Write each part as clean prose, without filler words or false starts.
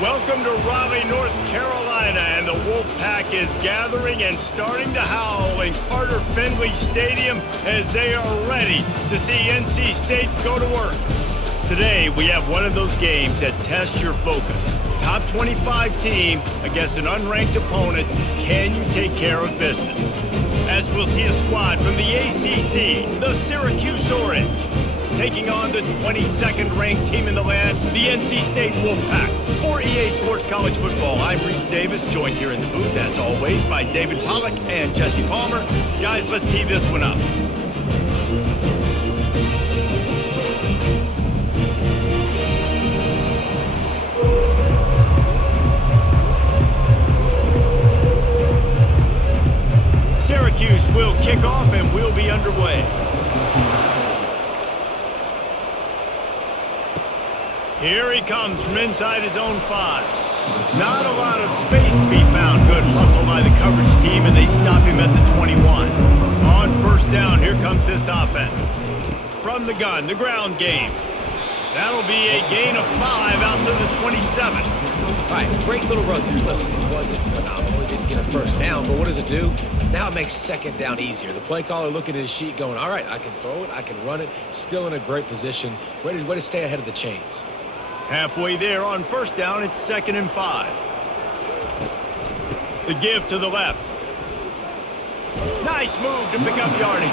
Welcome to Raleigh, North Carolina, and the Wolfpack is gathering and starting to howl in Carter Finley Stadium as they are ready to see NC State go to work. Today, we have one of those games that tests your focus. Top 25 team against an unranked opponent. Can you take care of business? As we'll see a squad from the ACC, the Syracuse Orange, taking on the 22nd ranked team in the land, the NC State Wolfpack. For EA Sports College Football, I'm Reese Davis, joined here in the booth, as always, by David Pollack and Jesse Palmer. Guys, let's tee this one up. Syracuse will kick off and we'll be underway. Here he comes from inside his own 5. Not a lot of space to be found. Good hustle by the coverage team, and they stop him at the 21. On first down, here comes this offense. From the gun, the ground game. That'll be a gain of 5 out to the 27. All right, great little run there. Listen, it wasn't phenomenal. He didn't get a first down, but what does it do? Now it makes second down easier. The play caller looking at his sheet going, all right, I can throw it, I can run it, still in a great position. Way to stay ahead of the chains. Halfway there on first down, it's 2nd and 5. The give to the left. Nice move to pick up yardage.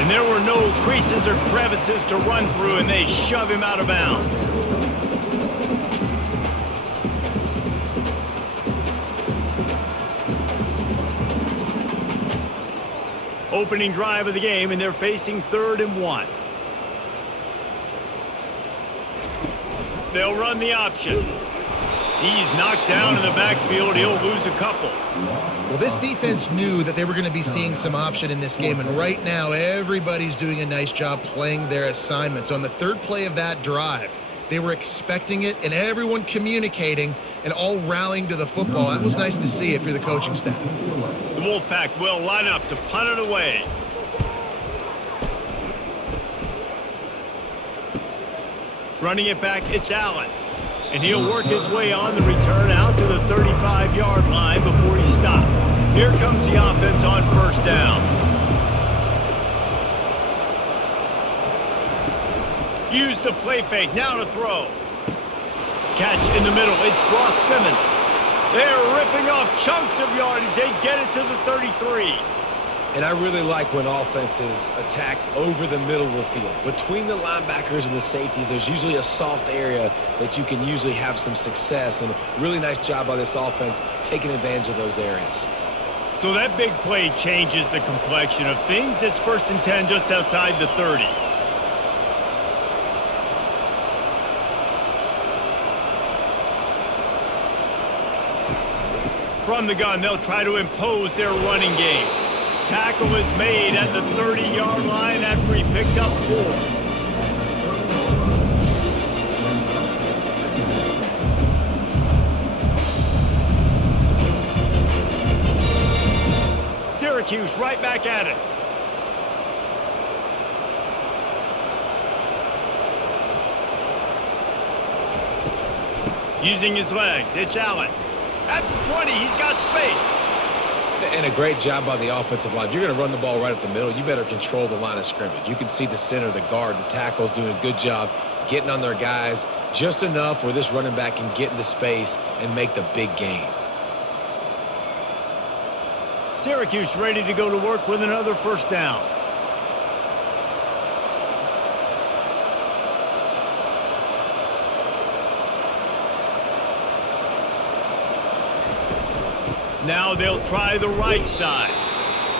And there were no creases or crevices to run through, and they shove him out of bounds. Opening drive of the game, and they're facing 3rd and 1. They'll run the option. He's knocked down in the backfield. He'll lose a couple. Well, this defense knew that they were going to be seeing some option in this game, and right now everybody's doing a nice job playing their assignments. On the 3rd play of that drive, they were expecting it, and everyone communicating and all rallying to the football. That was nice to see if you're the coaching staff. The Wolfpack will line up to punt it away. Running it back, it's Allen. And he'll work his way on the return out to the 35-yard line before he stopped. Here comes the offense on first down. Use the play fake, now to throw. Catch in the middle, it's Ross Simmons. They're ripping off chunks of yardage. They get it to the 33. And I really like when offenses attack over the middle of the field. Between the linebackers and the safeties, there's usually a soft area that you can usually have some success. And really nice job by this offense taking advantage of those areas. So that big play changes the complexion of things. It's 1st and 10 just outside the 30. From the gun, they'll try to impose their running game. Tackle is made at the 30-yard line after he picked up 4. Syracuse right back at it. Using his legs, it's Allen. At the 20, he's got space. And a great job by the offensive line. If you're going to run the ball right up the middle, you better control the line of scrimmage. You can see the center, the guard, the tackles doing a good job getting on their guys just enough where this running back can get into space and make the big gain. Syracuse ready to go to work with another first down. Now they'll try the right side.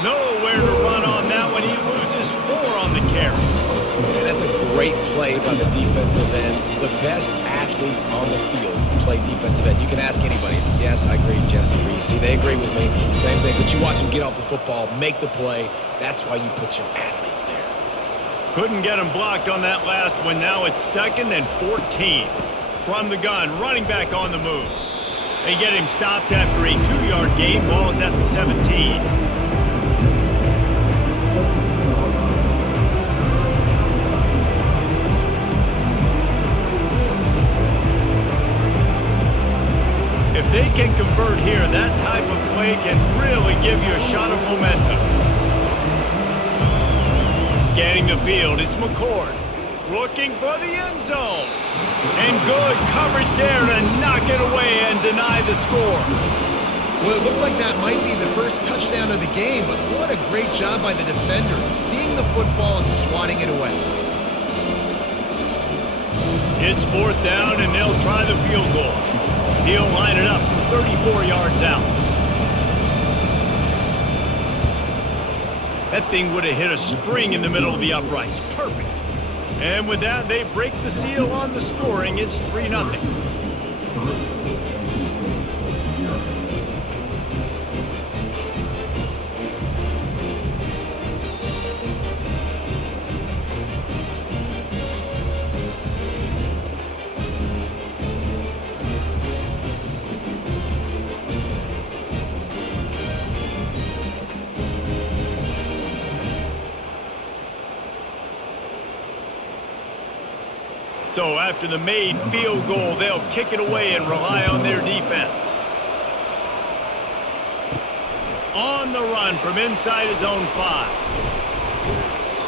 Nowhere to run on that one. He loses 4 on the carry. And that's a great play by the defensive end. The best athletes on the field play defensive end. You can ask anybody. Yes, I agree, Jesse Reese. See, they agree with me. Same thing. But you watch them get off the football, make the play. That's why you put your athletes there. Couldn't get him blocked on that last one. Now it's 2nd and 14. From the gun, running back on the move. They get him stopped after a 2-yard gain. Ball is at the 17. If they can convert here, that type of play can really give you a shot of momentum. Scanning the field, it's McCord. Looking for the end zone. And good coverage there to knock it away and deny the score. Well, it looked like that might be the first touchdown of the game, but what a great job by the defender, seeing the football and swatting it away. It's 4th down, and they'll try the field goal. He'll line it up from 34 yards out. That thing would have hit a string in the middle of the uprights. Perfect. And with that, they break the seal on the scoring. It's 3-0. So after the made field goal, they'll kick it away and rely on their defense. On the run from inside his own 5.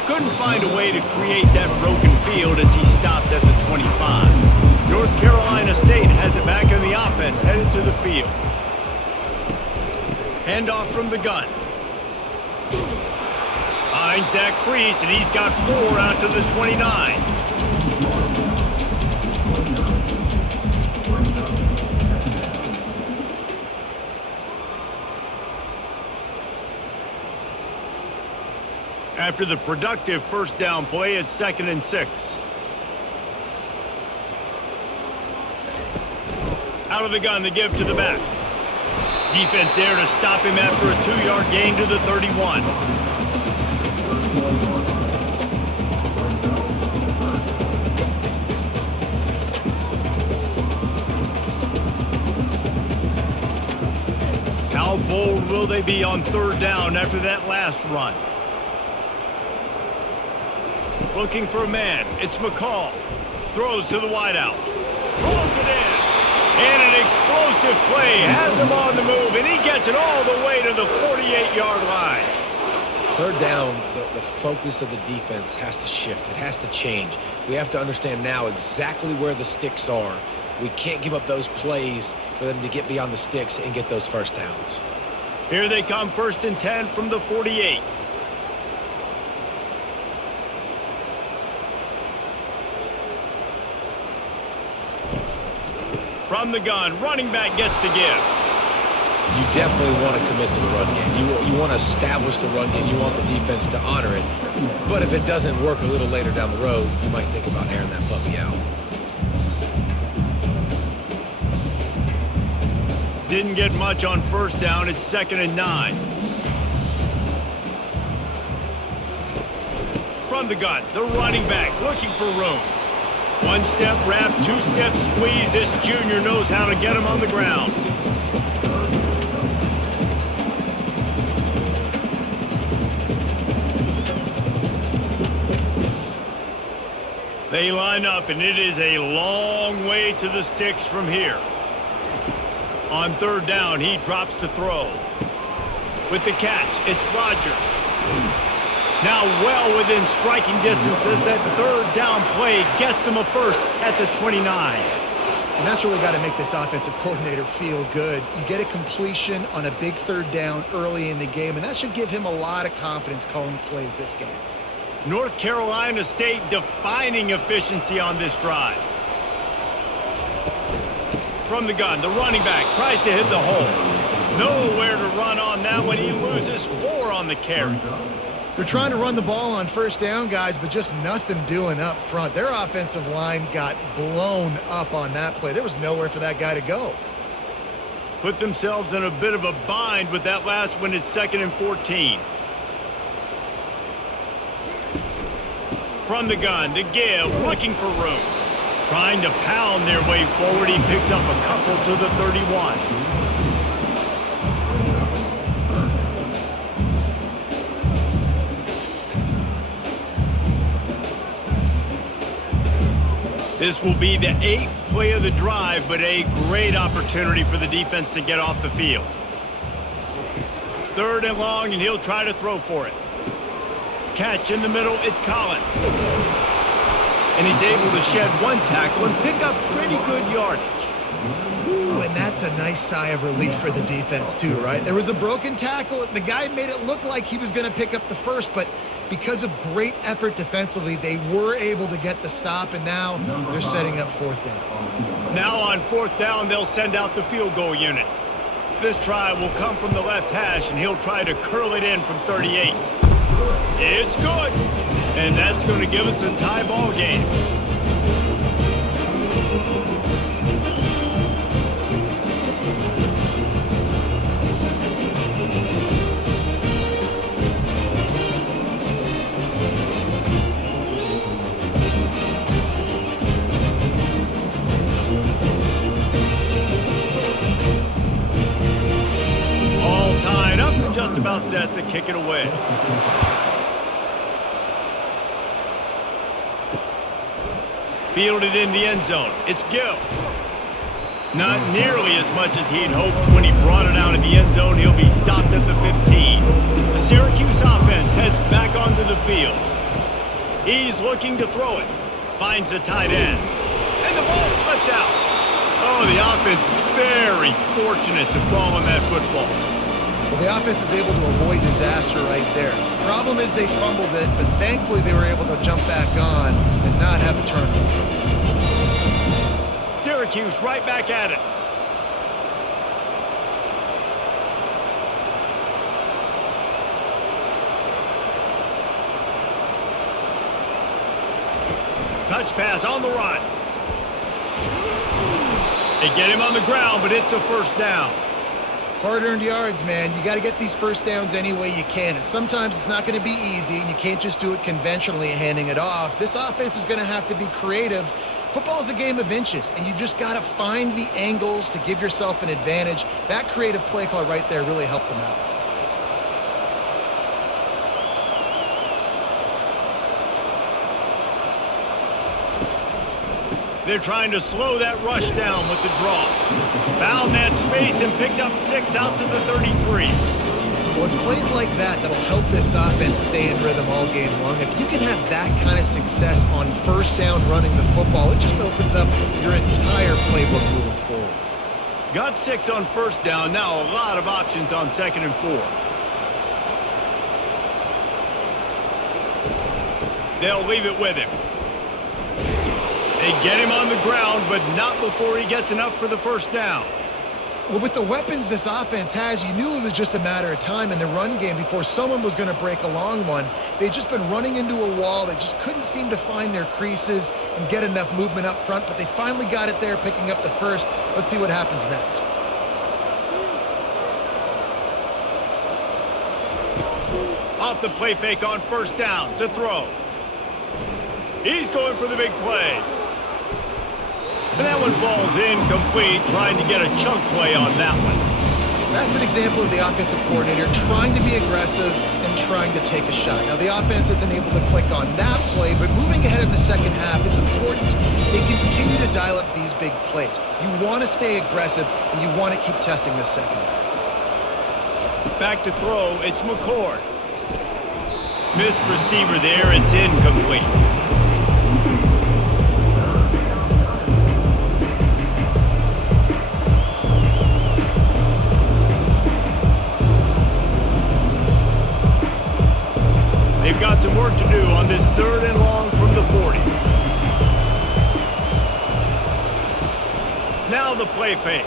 Couldn't find a way to create that broken field as he stopped at the 25. North Carolina State has it back in the offense, headed to the field. Handoff from the gun. Finds that crease, and he's got 4 out to the 29. After the productive first down play, it's 2nd and 6. Out of the gun to give to the back. Defense there to stop him after a 2-yard gain to the 31. How bold will they be on 3rd down after that last run? Looking for a man. It's McCall. Throws to the wideout. Rolls it in. And an explosive play. Has him on the move, and he gets it all the way to the 48-yard line. 3rd down, the focus of the defense has to shift. It has to change. We have to understand now exactly where the sticks are. We can't give up those plays for them to get beyond the sticks and get those first downs. Here they come, 1st and 10 from the 48. From the gun, running back gets to give. You definitely want to commit to the run game. You want to establish the run game. You want the defense to honor it. But if it doesn't work a little later down the road, you might think about airing that puppy out. Didn't get much on 1st down. It's 2nd and 9. From the gun, the running back looking for room. 1-step wrap, 2-step squeeze. This junior knows how to get him on the ground. They line up, and it is a long way to the sticks from here. On 3rd down, he drops to throw. With the catch, it's Rodgers. Now well within striking distance as that 3rd down play gets him a first at the 29. And that's really got to make this offensive coordinator feel good. You get a completion on a big 3rd down early in the game, and that should give him a lot of confidence calling plays this game. North Carolina State defining efficiency on this drive. From the gun, the running back tries to hit the hole. Nowhere to run on that one. He loses 4 on the carry. They're trying to run the ball on 1st down, guys, but just nothing doing up front. Their offensive line got blown up on that play. There was nowhere for that guy to go. Put themselves in a bit of a bind with that last one. It's 2nd and 14. From the gun to give, looking for room. Trying to pound their way forward. He picks up a couple to the 31. This will be the 8th play of the drive, but a great opportunity for the defense to get off the field. 3rd and long, and he'll try to throw for it. Catch in the middle, it's Collins. And he's able to shed 1 tackle and pick up pretty good yardage. Ooh, and that's a nice sigh of relief for the defense too, right? There was a broken tackle. The guy made it look like he was going to pick up the first, but because of great effort defensively, they were able to get the stop, and now they're setting up 4th down. Now on 4th down, they'll send out the field goal unit. This try will come from the left hash, and he'll try to curl it in from 38. It's good, and that's going to give us a tie ball game. All tied up and just about set to kick it away. Fielded in the end zone. It's Gill. Not nearly as much as he'd hoped when he brought it out of the end zone. He'll be stopped at the 15. The Syracuse offense heads back onto the field. He's looking to throw it. Finds the tight end. And the ball slipped out. Oh, the offense very fortunate to fall on that football. Well, the offense is able to avoid disaster right there. Problem is they fumbled it, but thankfully they were able to jump back on and not have a turnover. Syracuse right back at it. Touch pass on the run. They get him on the ground, but it's a 1st down. Hard-earned yards, man. You got to get these 1st downs any way you can. And sometimes it's not going to be easy, and you can't just do it conventionally handing it off. This offense is going to have to be creative. Football's a game of inches, and you've just got to find the angles to give yourself an advantage. That creative play call right there really helped them out. They're trying to slow that rush down with the draw. Found that space and picked up 6 out to the 33. Well, it's plays like that that'll help this offense stay in rhythm all game long. If you can have that kind of success on 1st down running the football, it just opens up your entire playbook moving forward. Got 6 on 1st down. Now a lot of options on 2nd and 4. They'll leave it with him. They get him on the ground, but not before he gets enough for the 1st down. Well, with the weapons this offense has, you knew it was just a matter of time in the run game before someone was going to break a long one. They'd just been running into a wall. They just couldn't seem to find their creases and get enough movement up front, but they finally got it there, picking up the 1st. Let's see what happens next. Off the play fake on 1st down to throw. He's going for the big play. And that one falls incomplete, trying to get a chunk play on that one. That's an example of the offensive coordinator trying to be aggressive and trying to take a shot. Now, the offense isn't able to click on that play, but moving ahead in the 2nd half, it's important they continue to dial up these big plays. You want to stay aggressive, and you want to keep testing this 2nd half. Back to throw, it's McCord. Missed receiver there, it's incomplete. They've got some work to do on this 3rd and long from the 40. Now the play fake.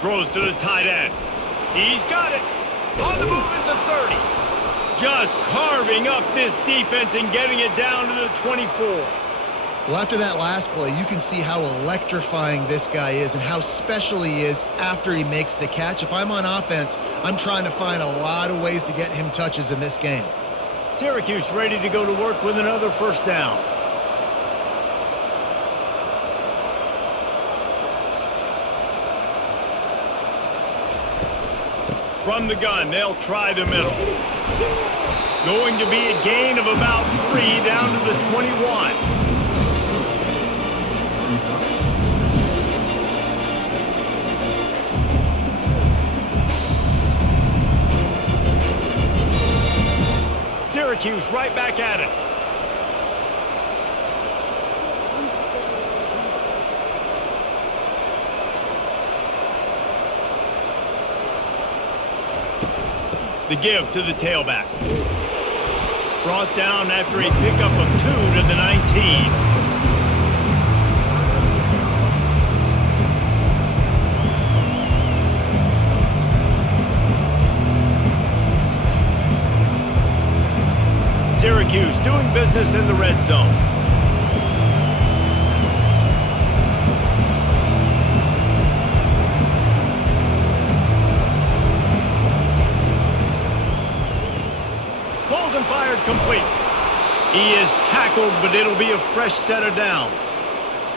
Throws to the tight end. He's got it. On the move at the 30. Just carving up this defense and getting it down to the 24. Well, after that last play, you can see how electrifying this guy is and how special he is after he makes the catch. If I'm on offense, I'm trying to find a lot of ways to get him touches in this game. Syracuse ready to go to work with another 1st down. From the gun, they'll try the middle. Going to be a gain of about 3 down to the 21. Syracuse right back at it. The give to the tailback. Brought down after a pickup of 2 to the 19. Syracuse doing business in the red zone. Pulls and fired complete. He is tackled, but it'll be a fresh set of downs.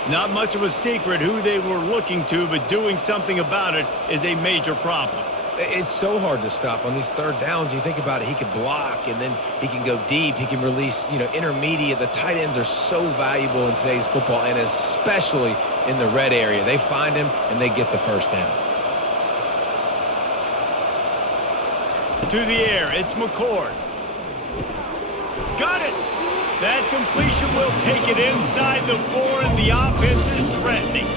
Not much of a secret who they were looking to, but doing something about it is a major problem. It's so hard to stop on these third downs. You think about it, he can block, and then he can go deep. He can release, intermediate. The tight ends are so valuable in today's football, and especially in the red area. They find him, and they get the first down. To the air, it's McCord. Got it! That completion will take it inside the 4, and the offense is threatening.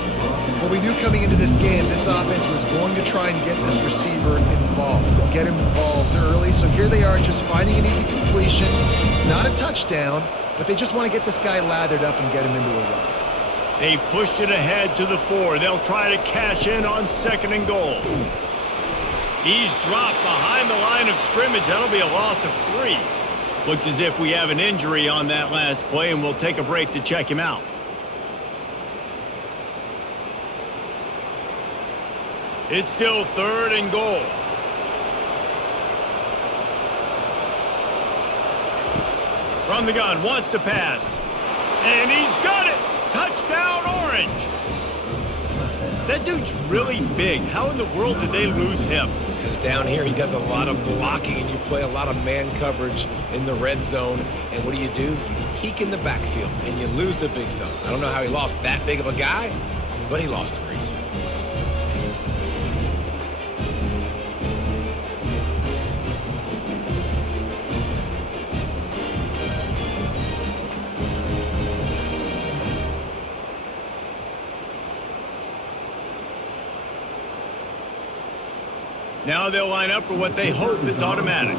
Well, we knew coming into this game, this offense was going to try and get this receiver involved, get him involved early. So here they are just finding an easy completion. It's not a touchdown, but they just want to get this guy lathered up and get him into a run. They've pushed it ahead to the 4. They'll try to cash in on 2nd and goal. He's dropped behind the line of scrimmage. That'll be a loss of 3. Looks as if we have an injury on that last play, and we'll take a break to check him out. It's still 3rd and goal. From the gun, wants to pass. And he's got it! Touchdown, Orange! That dude's really big. How in the world did they lose him? Because down here he does a lot of blocking, and you play a lot of man coverage in the red zone. And what do? You peek in the backfield, and you lose the big fella. I don't know how he lost that big of a guy, but he lost him, Reese. Now they'll line up for what they hope is automatic.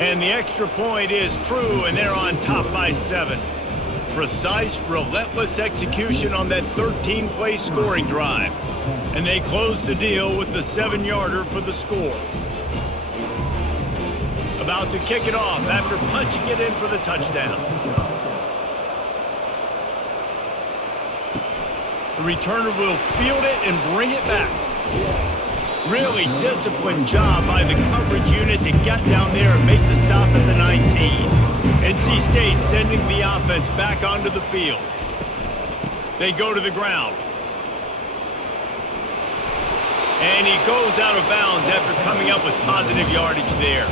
And the extra point is true, and they're on top by 7. Precise, relentless execution on that 13-play scoring drive. And they close the deal with the 7-yarder for the score. About to kick it off after punching it in for the touchdown. The returner will field it and bring it back. Really disciplined job by the coverage unit to get down there and make the stop at the 19. NC State sending the offense back onto the field. They go to the ground. And he goes out of bounds after coming up with positive yardage there.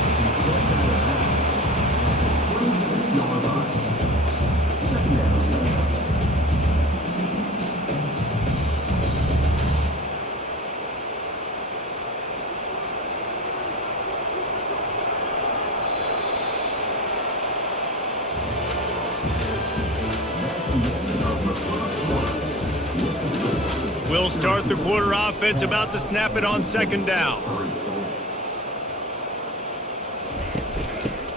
We'll start the quarter offense, about to snap it on 2nd down.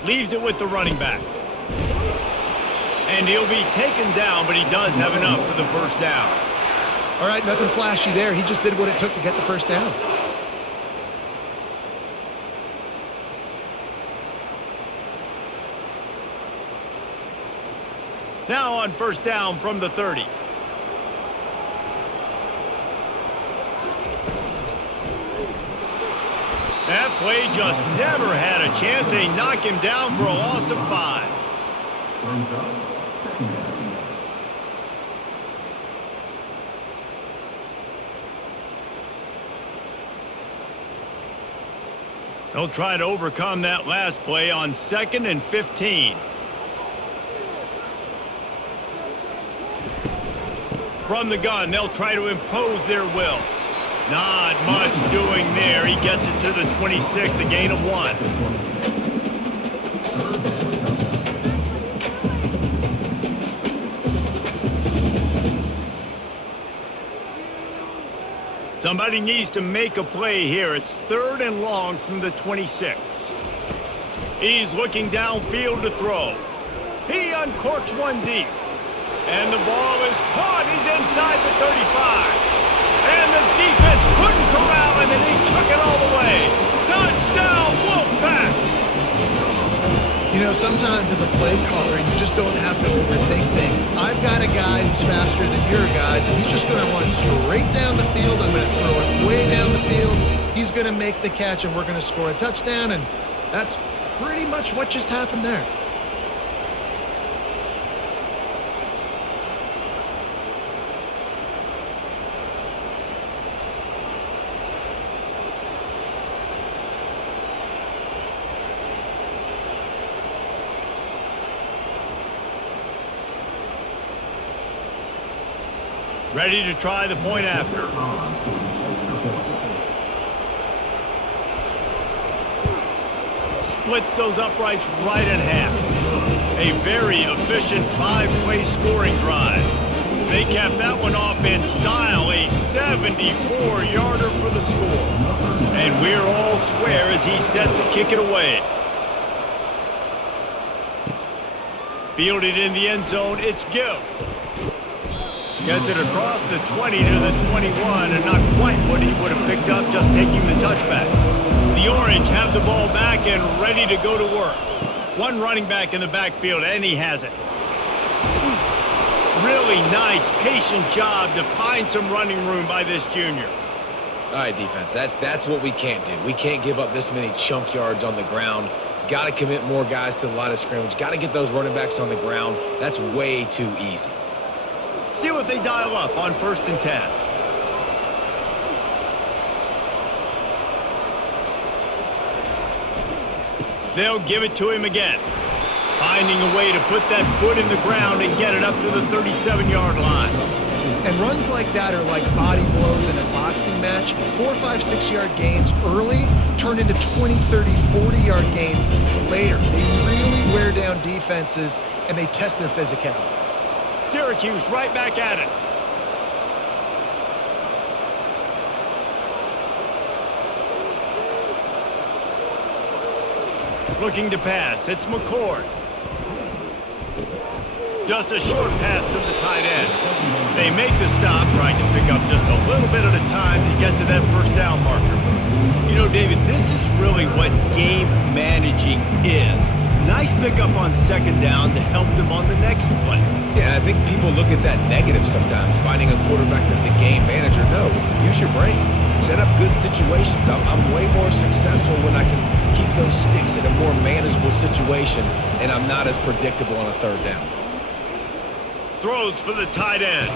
Leaves it with the running back. And he'll be taken down, but he does have enough for the first down. All right, nothing flashy there. He just did what it took to get the first down. Now on 1st down from the 30. That play just never had a chance. They knock him down for a loss of 5. They'll try to overcome that last play on 2nd and 15. From the gun, they'll try to impose their will. Not much doing there. He gets it to the 26, a gain of 1. Somebody needs to make a play here. It's 3rd and long from the 26. He's looking downfield to throw. He uncorks one deep. And the ball is caught. He's inside the 35. And the defense couldn't corral him, and he took it all the way. Touchdown, Wolfpack! You know, sometimes as a play caller, you just don't have to overthink things. I've got a guy who's faster than your guys, and he's just going to run straight down the field. I'm going to throw it way down the field. He's going to make the catch, and we're going to score a touchdown, and that's pretty much what just happened there. Ready to try the point after. Splits those uprights right in half. A very efficient 5-play scoring drive. They capped that one off in style, a 74-yarder for the score. And we're all square as he's set to kick it away. Fielded in the end zone, it's Gill. Gets it across the 20 to the 21, and not quite what he would have picked up just taking the touchback. The Orange have the ball back and ready to go to work. One running back in the backfield, and he has it. Really nice, patient job to find some running room by this junior. All right, defense, that's what we can't do. We can't give up this many chunk yards on the ground. Got to commit more guys to the line of scrimmage. Got to get those running backs on the ground. That's way too easy. See what they dial up on 1st and 10. They'll give it to him again. Finding a way to put that foot in the ground and get it up to the 37-yard line. And runs like that are like body blows in a boxing match. 4, 5, 6-yard gains early turn into 20, 30, 40-yard gains later. They really wear down defenses, and they test their physicality. Syracuse right back at it. Looking to pass. It's McCord. Just a short pass to the tight end. They make the stop, trying to pick up just a little bit at a time to get to that 1st down marker. You know, David, this is really what game managing is. Nice pickup on 2nd down to help them on the next play. Yeah, I think people look at that negative sometimes, finding a quarterback that's a game manager. No, use your brain. Set up good situations. I'm way more successful when I can keep those sticks in a more manageable situation, and I'm not as predictable on a 3rd down. Throws for the tight end.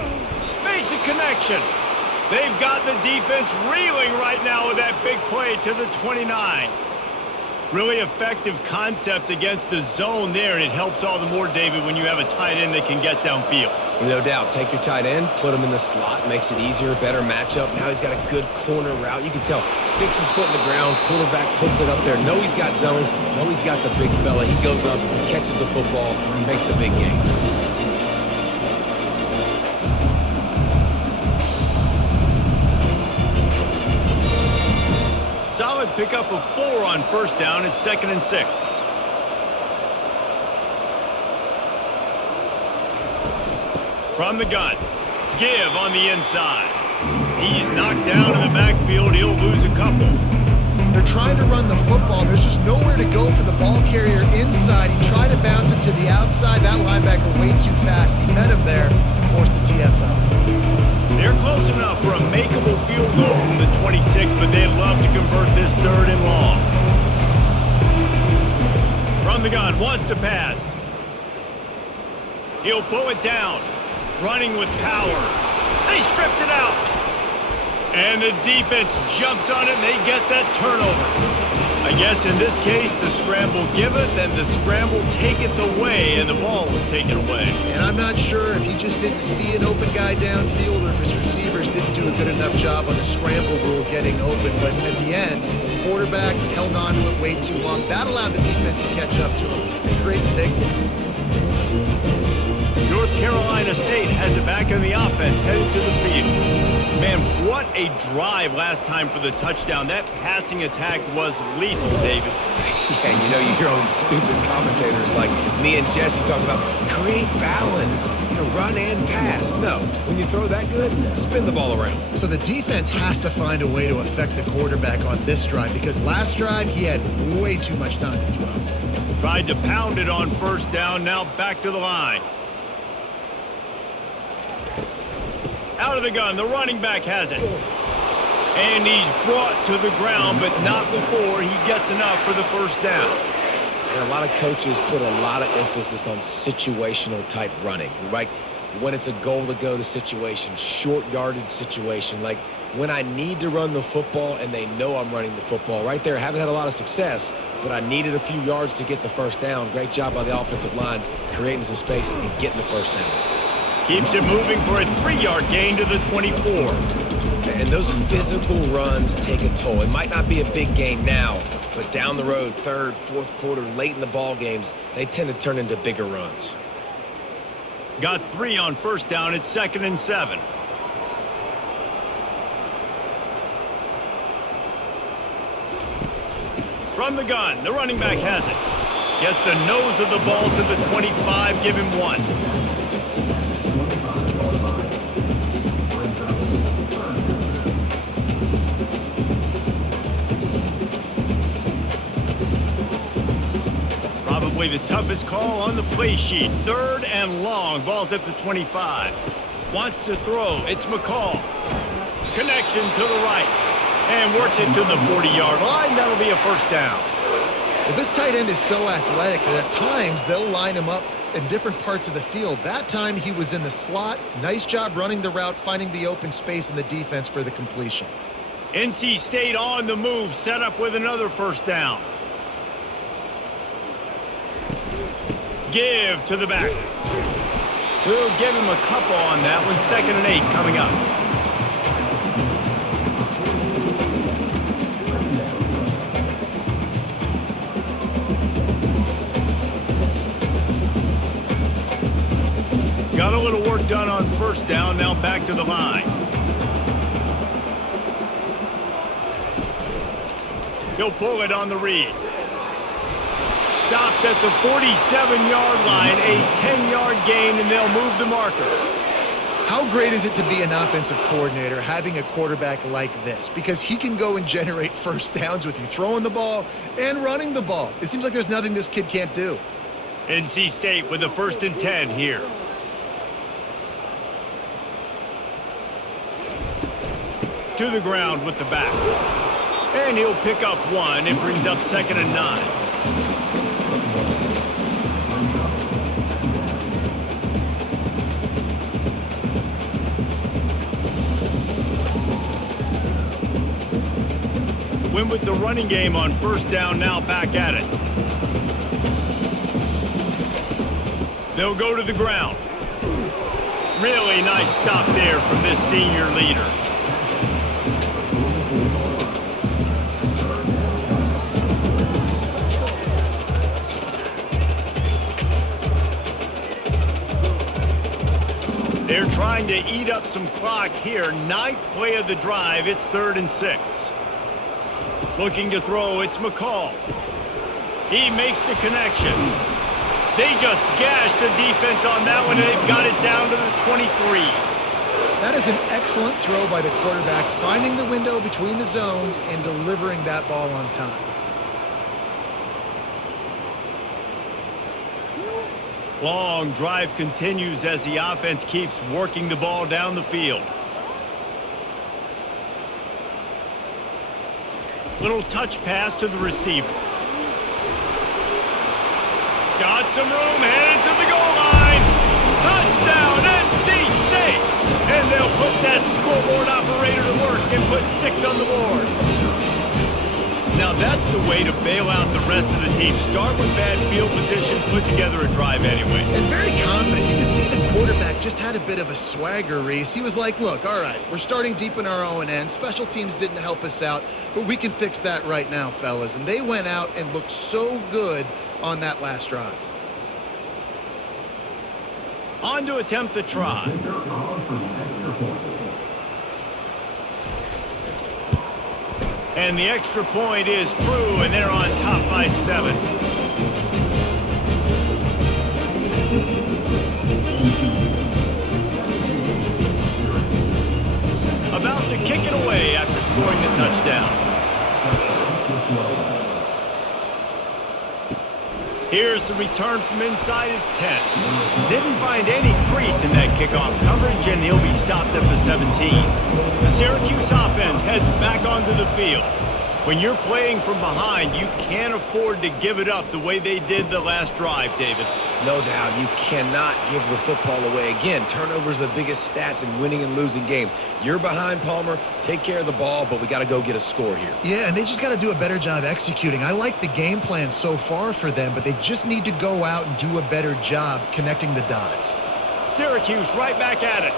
Makes a connection. They've got the defense reeling right now with that big play to the 29. Really effective concept against the zone there, and it helps all the more, David, when you have a tight end that can get downfield. No doubt. Take your tight end, put him in the slot, makes it easier, better matchup. Now he's got a good corner route. You can tell. Sticks his foot in the ground, quarterback puts it up there. Know he's got zone, know he's got the big fella. He goes up, catches the football, makes the big game. Solid pickup of 4 on 1st down. It's 2nd and 6. From the gun. Give on the inside. He's knocked down in the backfield. He'll lose a couple. They're trying to run the football. There's just nowhere to go for the ball carrier inside. He tried to bounce it to the outside. That linebacker way too fast. He met him there and forced the TFL. They're close enough for a makeable field goal from the 26, but they'd love to convert this 3rd and long. From the gun, wants to pass. He'll pull it down. Running with power. They stripped it out. And the defense jumps on it, and they get that turnover. I guess in this case, the scramble giveth and the scramble taketh away, and the ball was taken away. And I'm not sure if he just didn't see an open guy downfield or if his receivers didn't do a good enough job on the scramble rule getting open. But at the end, quarterback held on to it way too long. That allowed the defense to catch up to him and create the takeaway. North Carolina State has it back in the offense, headed to the field. Man, what a drive last time for the touchdown. That passing attack was lethal, David. Yeah, you know, you hear all these stupid commentators like me and Jesse talking about create balance, run and pass. No, when you throw that good, spin the ball around. So the defense has to find a way to affect the quarterback on this drive because last drive he had way too much time to throw. Tried to pound it on first down, now back to the line. Out of the gun, the running back has it. And he's brought to the ground, but not before he gets enough for the first down. And a lot of coaches put a lot of emphasis on situational type running, right? When it's a goal to go to situation, short yardage situation, like when I need to run the football and they know I'm running the football. Right there, haven't had a lot of success, but I needed a few yards to get the first down. Great job by the offensive line, creating some space and getting the first down. Keeps it moving for a 3-yard gain to the 24. And those physical runs take a toll. It might not be a big gain now, but down the road, third, fourth quarter, late in the ball games, they tend to turn into bigger runs. Got 3 on first down. It's 2nd and 7. From the gun, the running back has it. Gets the nose of the ball to the 25. Give him 1. Probably the toughest call on the play sheet. 3rd and long. Ball's at the 25. Wants to throw. It's McCall. Connection to the right. And works it to the 40-yard line. That'll be a first down. Well, this tight end is so athletic that at times they'll line him up in different parts of the field. That time he was in the slot. Nice job running the route, finding the open space in the defense for the completion. NC State on the move. Set up with another first down. Give to the back. We'll give him a couple on that one. 2nd and 8 coming up. Got a little work done on first down. Now back to the line. He'll pull it on the read. Stopped at the 47-yard line, a 10-yard gain, and they'll move the markers. How great is it to be an offensive coordinator having a quarterback like this? Because he can go and generate first downs with you throwing the ball and running the ball. It seems like there's nothing this kid can't do. NC State with the 1st and 10 here. To the ground with the back. And he'll pick up 1. It brings up 2nd and 9. Win with the running game on first down, now back at it. They'll go to the ground. Really nice stop there from this senior leader. They're trying to eat up some clock here. 9th play of the drive. It's 3rd and 6. Looking to throw, it's McCall. He makes the connection. They just gashed the defense on that one, and they've got it down to the 23. That is an excellent throw by the quarterback, finding the window between the zones and delivering that ball on time. Long drive continues as the offense keeps working the ball down the field. Little touch pass to the receiver. Got some room, headed to the goal line. Touchdown, NC State! And they'll put that scoreboard operator to work and put 6 on the board. Now That's the way to bail out the rest of the team. Start with bad field position, put together a drive anyway. And very confident. You can see the quarterback just had a bit of a swagger, Reese. He was like, look, all right, we're starting deep in our own end. Special teams didn't help us out, but we can fix that right now, fellas. And they went out and looked so good on that last drive. On to attempt the try. And the extra point is true, and they're on top by 7. About to kick it away after scoring the touchdown. Here's the return from inside his 10. Didn't find any crease in that kickoff coverage, and he'll be stopped at the 17. The Syracuse offense heads back onto the field. When you're playing from behind, you can't afford to give it up the way they did the last drive, David. No doubt, you cannot give the football away. Again, turnovers are the biggest stats in winning and losing games. You're behind, Palmer. Take care of the ball, but we got to go get a score here. Yeah, and they just got to do a better job executing. I like the game plan so far for them, but they just need to go out and do a better job connecting the dots. Syracuse right back at it.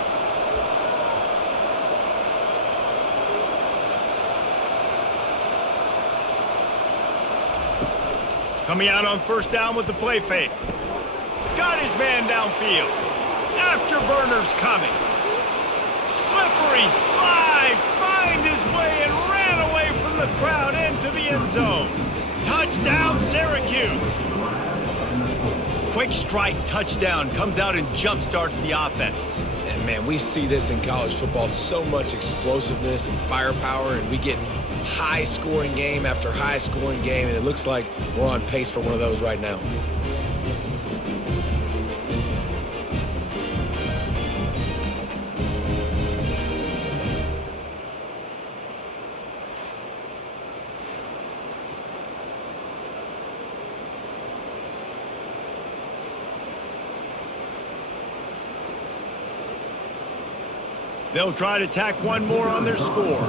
Coming out on first down with the play fake. Got his man downfield. Afterburner's coming. Slippery slide. Find his way and ran away from the crowd into the end zone. Touchdown, Syracuse. Quick strike touchdown comes out and jump-starts the offense. And, man, we see this in college football, so much explosiveness and firepower, and we get high-scoring game after high-scoring game, and it looks like we're on pace for one of those right now. They'll try to tack one more on their score.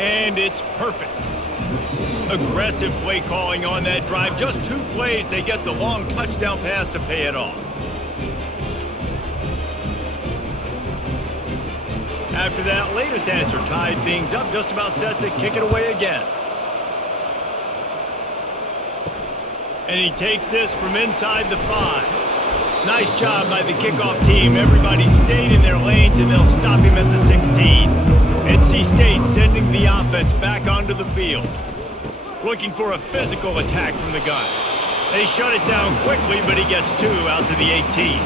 And it's perfect. Aggressive play calling on that drive. Just 2 plays, they get the long touchdown pass to pay it off. After that latest answer tied things up, just about set to kick it away again. And he takes this from inside the 5. Nice job by the kickoff team. Everybody stayed in their lanes, and they'll stop him at the 16. NC State sending the offense back onto the field. Looking for a physical attack from the gun. They shut it down quickly, but he gets 2 out to the 18.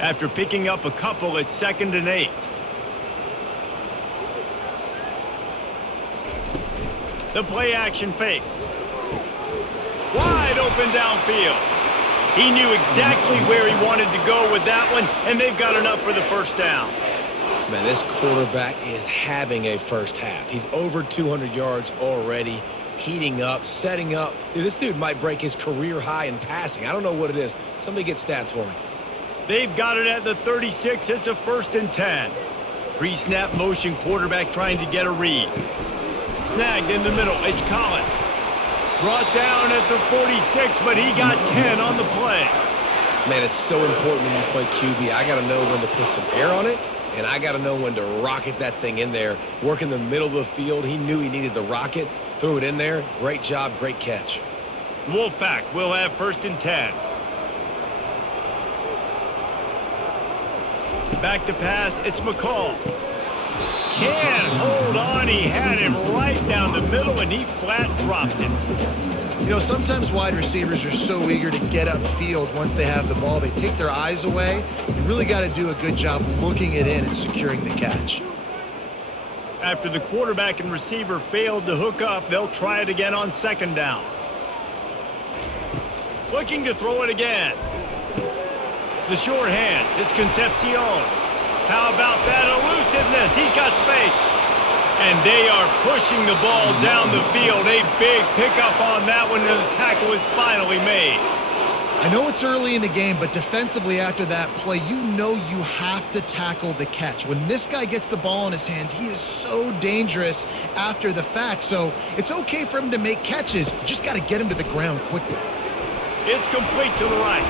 After picking up a couple, it's 2nd and 8. The play action fake. Wide open downfield. He knew exactly where he wanted to go with that one, and they've got enough for the first down. Man, this quarterback is having a first half. He's over 200 yards already, heating up, setting up. Dude, this dude might break his career high in passing. I don't know what it is. Somebody get stats for me. They've got it at the 36. It's a 1st and 10. Pre-snap motion quarterback trying to get a read. Snagged in the middle. It's Collins. Brought down at the 46, but he got 10 on the play. Man, it's so important when you play QB. I got to know when to put some air on it, and I got to know when to rocket that thing in there. Work in the middle of the field. He knew he needed the rocket. Threw it in there. Great job, great catch. Wolfpack will have 1st and 10. Back to pass. It's McCall. Can't hold on. He had him right down the middle, and he flat dropped it. You know, sometimes wide receivers are so eager to get upfield once they have the ball. They take their eyes away. You really got to do a good job looking it in and securing the catch. After the quarterback and receiver failed to hook up, they'll try it again on 2nd down. Looking to throw it again. The short hands. It's Concepcion. How about that elusiveness? He's got space. And they are pushing the ball down the field. A big pickup on that one, and the tackle is finally made. I know it's early in the game, but defensively after that play, you know you have to tackle the catch. When this guy gets the ball in his hands, he is so dangerous after the fact. So it's okay for him to make catches. You just got to get him to the ground quickly. It's complete to the right.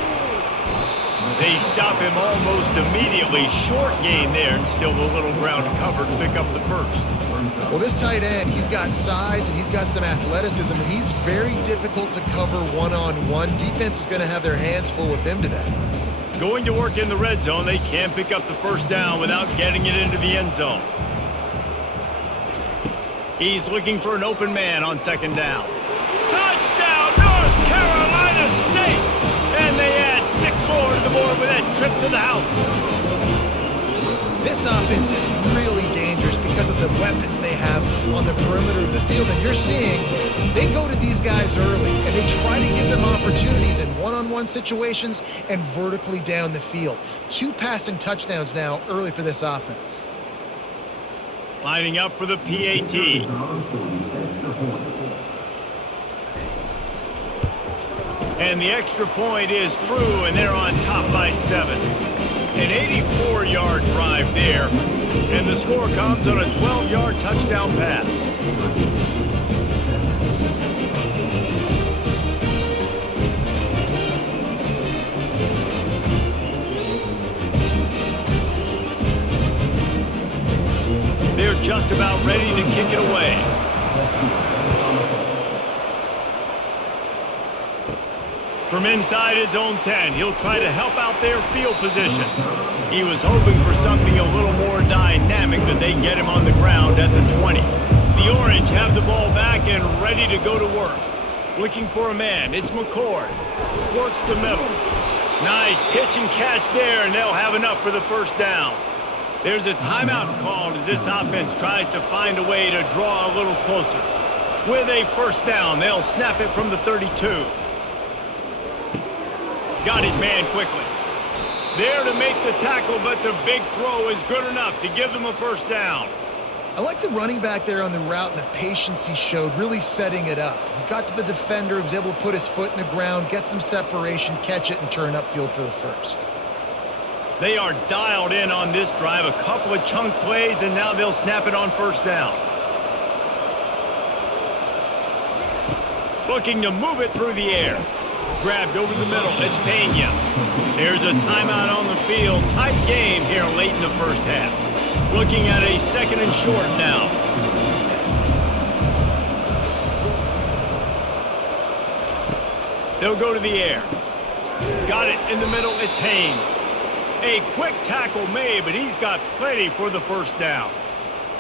They stop him almost immediately. Short gain there, and still a little ground to cover to pick up the first. Well, this tight end, he's got size and he's got some athleticism, and he's very difficult to cover one-on-one. Defense is going to have their hands full with him today. Going to work in the red zone. They can't pick up the first down without getting it into the end zone. He's looking for an open man on second down. Touchdown, North Carolina State! And they add 6 more to the board with that trip to the house. This offense is really dangerous because of the weapons they have on the perimeter of the field. And you're seeing they go to these guys early, and they try to give them opportunities in one-on-one situations and vertically down the field. 2 passing touchdowns now early for this offense. Lining up for the PAT. And the extra point is true, and they're on top by 7. An 84-yard drive there, and the score comes on a 12-yard touchdown pass. They're just about ready to kick it away. From inside his own 10, he'll try to help out their field position. He was hoping for something a little more dynamic, that they get him on the ground at the 20. The Orange have the ball back and ready to go to work. Looking for a man, it's McCord. Works the middle. Nice pitch and catch there, and they'll have enough for the first down. There's a timeout called as this offense tries to find a way to draw a little closer. With a first down, they'll snap it from the 32. Got his man quickly. There to make the tackle, but the big throw is good enough to give them a first down. I like the running back there on the route and the patience he showed, really setting it up. He got to the defender, was able to put his foot in the ground, get some separation, catch it, and turn upfield for the first. They are dialed in on this drive. A couple of chunk plays, and now they'll snap it on first down. Looking to move it through the air. Grabbed over the middle. It's Pena. There's a timeout on the field. Tight game here late in the first half. Looking at a 2nd and short now. They'll go to the air. Got it in the middle. It's Haynes. A quick tackle made, but he's got plenty for the first down.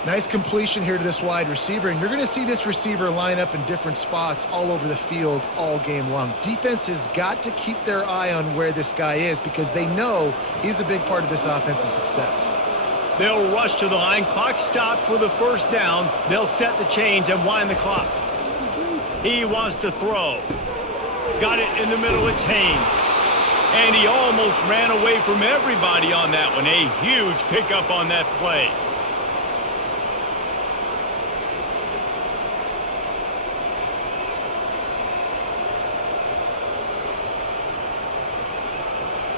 Nice completion here to this wide receiver, and you're going to see this receiver line up in different spots all over the field all game long. Defense has got to keep their eye on where this guy is because they know he's a big part of this offense's success. They'll rush to the line. Clock stopped for the first down. They'll set the chains and wind the clock. He wants to throw. Got it in the middle. It's Haynes. And he almost ran away from everybody on that one. A huge pickup on that play.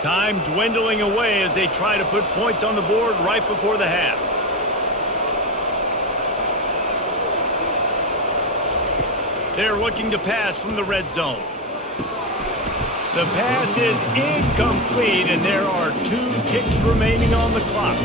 Time dwindling away as they try to put points on the board right before the half. They're looking to pass from the red zone. The pass is incomplete, and there are 2 ticks remaining on the clock.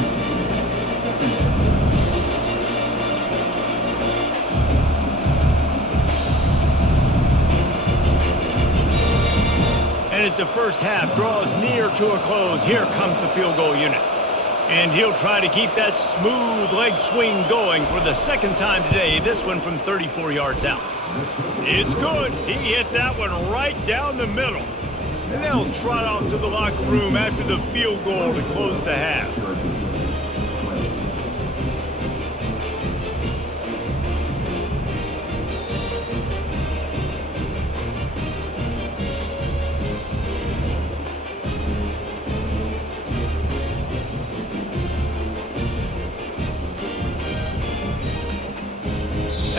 And as the first half draws near to a close, here comes the field goal unit. And he'll try to keep that smooth leg swing going for the 2nd time today, this one from 34 yards out. It's good. He hit that one right down the middle. And they'll trot off to the locker room after the field goal to close the half.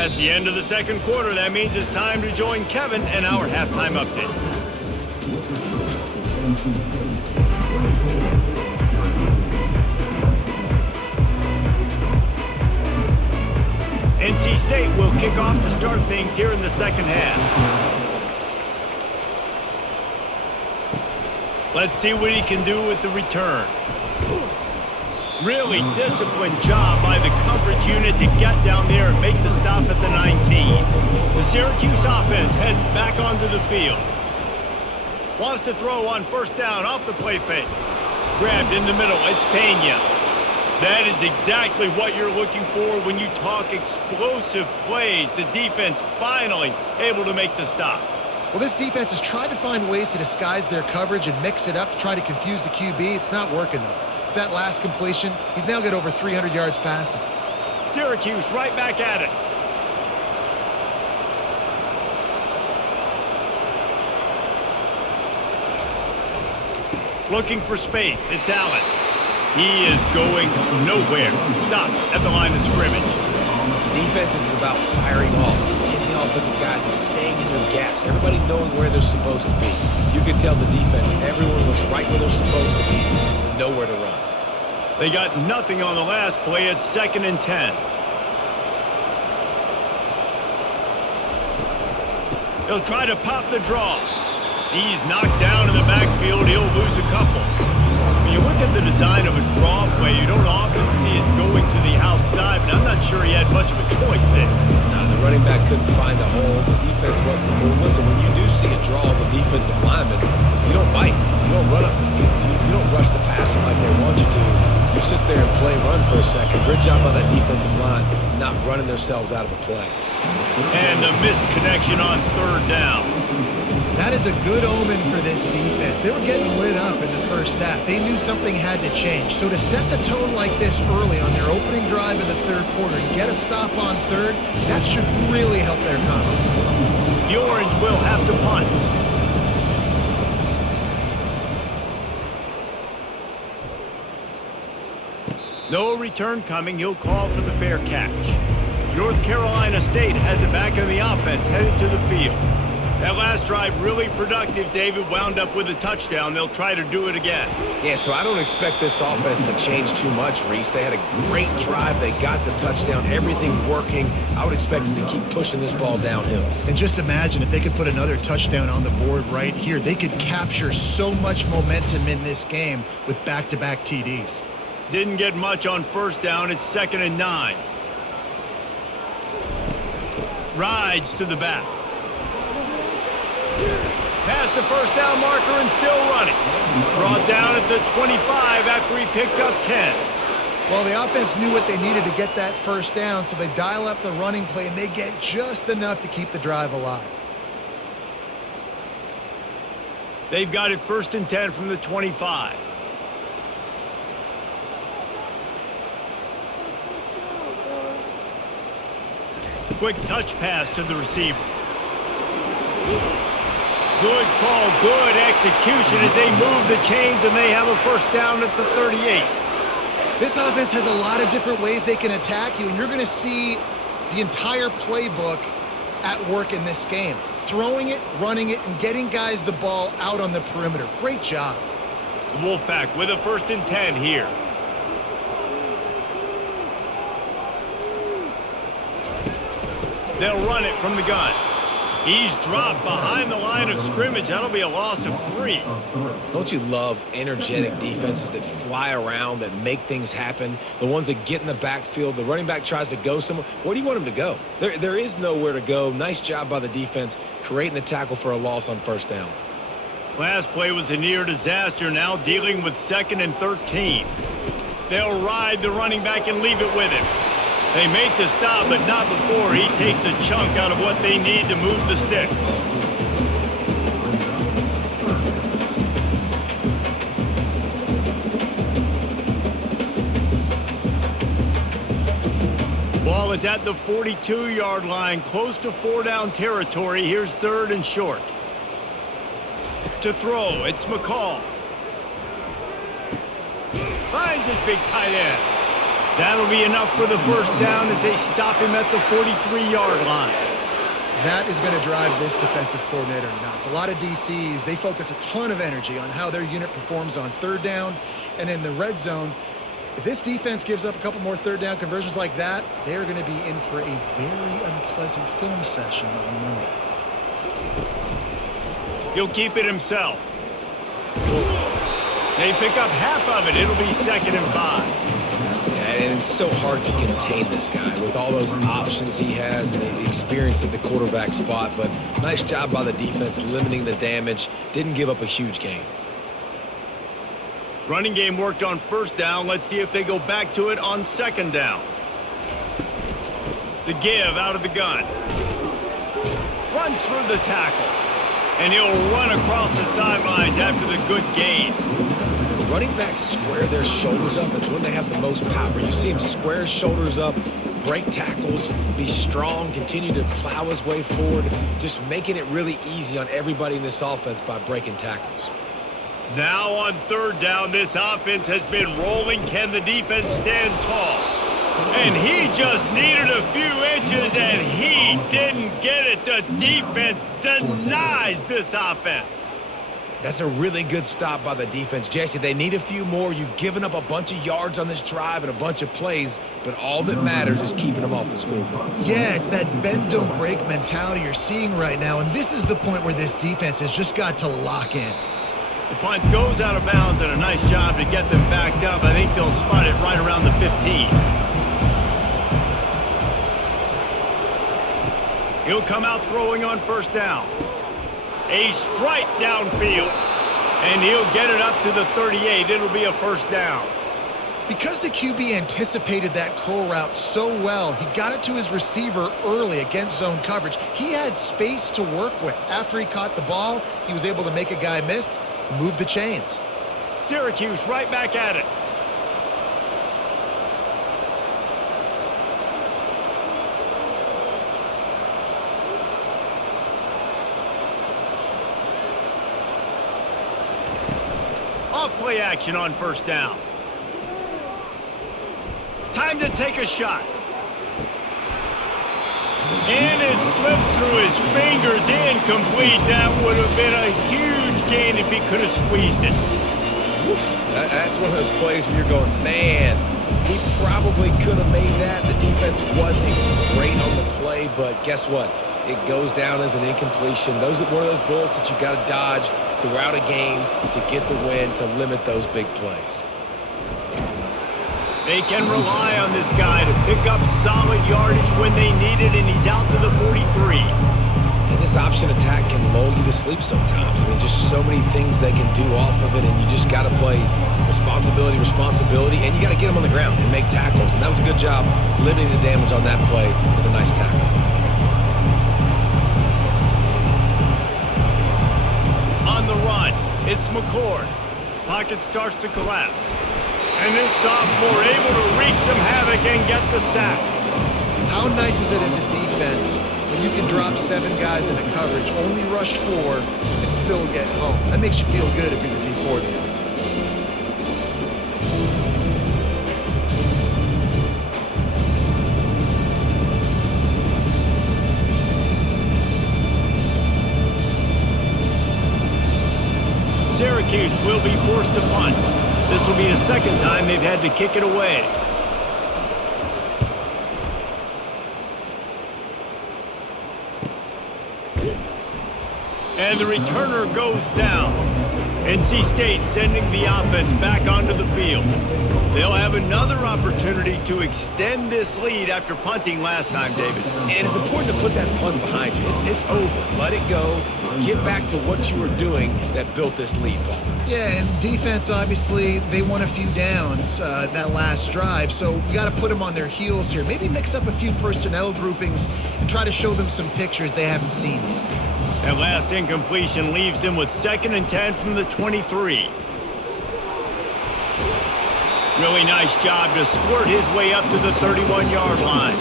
That's the end of the second quarter. That means it's time to join Kevin and our halftime update. NC State will kick off to start things here in the second half. Let's see what he can do with the return. Really disciplined job by the coverage unit to get down there and make the stop at the 19. The Syracuse offense heads back onto the field. Wants to throw on first down off the play fake. Grabbed in the middle, it's Pena. That is exactly what you're looking for when you talk explosive plays. The defense finally able to make the stop. Well, this defense has tried to find ways to disguise their coverage and mix it up to try to confuse the QB. It's not working, though. With that last completion, he's now got over 300 yards passing. Syracuse right back at it. Looking for space. It's Allen. He is going nowhere. Stop at the line of scrimmage. Defense is about firing off, getting the offensive guys and staying in their gaps. Everybody knowing where they're supposed to be. You could tell the defense, everyone was right where they're supposed to be. Nowhere to run. They got nothing on the last play. It's 2nd and 10. He'll try to pop the draw. He's knocked down in the backfield. He'll lose a couple. When you look at the design of a draw play, you don't often see it going to the outside, but I'm not sure he had much of a choice there. No, the running back couldn't find a hole. The defense wasn't full. Listen, when you do see a draw as a defensive lineman, you don't bite. You don't run up the field. You don't rush the passer like they want you to. You sit there and play run for a second. Great job by that defensive line not running themselves out of a play. And the missed connection on 3rd down. That is a good omen for this defense. They were getting lit up in the first half. They knew something had to change. So to set the tone like this early on their opening drive in the third quarter and get a stop on third, that should really help their confidence. The Orange will have to punt. No return coming. He'll call for the fair catch. North Carolina State has it back in the offense, headed to the field. That last drive really productive, David, wound up with a touchdown. They'll try to do it again. Yeah, so I don't expect this offense to change too much, Reese. They had a great drive. They got the touchdown, everything working. I would expect them to keep pushing this ball downhill. And just imagine if they could put another touchdown on the board right here. They could capture so much momentum in this game with back-to-back TDs. Didn't get much on first down. It's 2nd and 9. Rides to the back. Past the first down marker and still running. Brought down at the 25 after he picked up 10. Well, the offense knew what they needed to get that first down, so they dial up the running play, and they get just enough to keep the drive alive. They've got it 1st and 10 from the 25. Quick touch pass to the receiver. Good call, good execution as they move the chains and they have a first down at the 38. This offense has a lot of different ways they can attack you, and you're going to see the entire playbook at work in this game. Throwing it, running it, and getting guys the ball out on the perimeter. Great job. The Wolfpack with a 1st and 10 here. They'll run it from the gun. He's dropped behind the line of scrimmage. That'll be a loss of 3. Don't you love energetic defenses that fly around, that make things happen? The ones that get in the backfield, the running back tries to go somewhere. Where do you want him to go? There is nowhere to go. Nice job by the defense creating the tackle for a loss on first down. Last play was a near disaster, now dealing with 2nd and 13. They'll ride the running back and leave it with him. They make the stop, but not before he takes a chunk out of what they need to move the sticks. Ball is at the 42-yard line, close to 4-down territory. Here's 3rd and short. To throw, it's McCall. Finds his big tight end. That'll be enough for the first down as they stop him at the 43-yard line. That is going to drive this defensive coordinator nuts. A lot of DCs, they focus a ton of energy on how their unit performs on third down and in the red zone. If this defense gives up a couple more third down conversions like that, they're going to be in for a very unpleasant film session on Monday. He'll keep it himself. They pick up half of it. It'll be 2nd and 5. And it's so hard to contain this guy with all those options he has and the experience at the quarterback spot. But nice job by the defense limiting the damage. Didn't give up a huge gain. Running game worked on first down. Let's see if they go back to it on 2nd down. The give out of the gun. Runs through the tackle. And he'll run across the sidelines after the good gain. When running backs square their shoulders up, it's when they have the most power. You see him square his shoulders up, break tackles, be strong, continue to plow his way forward, just making it really easy on everybody in this offense by breaking tackles. Now on 3rd down, this offense has been rolling. Can the defense stand tall? And he just needed a few inches, and he didn't get it. The defense denies this offense. That's a really good stop by the defense. Jesse, they need a few more. You've given up a bunch of yards on this drive and a bunch of plays, but all that matters is keeping them off the scoreboard. Yeah, it's that bend, don't break mentality you're seeing right now, and this is the point where this defense has just got to lock in. The punt goes out of bounds, and a nice job to get them backed up. I think they'll spot it right around the 15. He'll come out throwing on 1st down. A strike downfield, and he'll get it up to the 38. It'll be a 1st down. Because the QB anticipated that curl route so well, he got it to his receiver early against zone coverage. He had space to work with. After he caught the ball, he was able to make a guy miss, move the chains. Syracuse right back at it. Off-play action on 1st down. Time to take a shot. And it slips through his fingers, incomplete. That would have been a huge gain if he could have squeezed it. That's one of those plays where you're going, man, he probably could have made that. The defense wasn't great on the play, but guess what? It goes down as an incompletion. Those are one of those bullets that you got to dodge throughout a game to get the win, to limit those big plays. They can rely on this guy to pick up solid yardage when they need it, and he's out to the 43. And this option attack can lull you to sleep sometimes. I mean, just so many things they can do off of it, and you just got to play responsibility, and you got to get them on the ground and make tackles. And that was a good job limiting the damage on that play with a nice tackle. On the run, it's McCord. Pocket starts to collapse. And this sophomore able to wreak some havoc and get the sack. How nice is it as a defense when you can drop 7 guys into coverage, only rush 4, and still get home? That makes you feel good if you're the D coordinator. Syracuse will be forced to punt. This will be the 2nd time they've had to kick it away. And the returner goes down. NC State sending the offense back onto the field. They'll have another opportunity to extend this lead after punting last time, David. And it's important to put that punt behind you. It's over. Let it go. Get back to what you were doing that built this lead, Paul. Yeah, and defense, obviously, they won a few downs that last drive, so you got to put them on their heels here. Maybe mix up a few personnel groupings and try to show them some pictures they haven't seen yet. That last incompletion leaves him with 2nd and 10 from the 23. Really nice job to squirt his way up to the 31-yard line.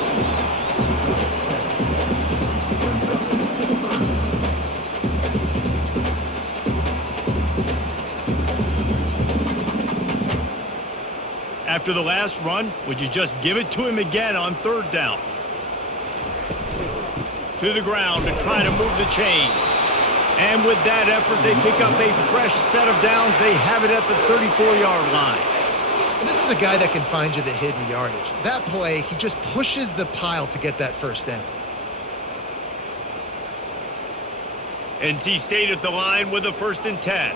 After the last run, would you just give it to him again on third down? To the ground to try to move the chains. And with that effort, they pick up a fresh set of downs. They have it at the 34-yard line. And this is a guy that can find you the hidden yardage. That play, he just pushes the pile to get that first down. NC State at the line with a 1st and 10.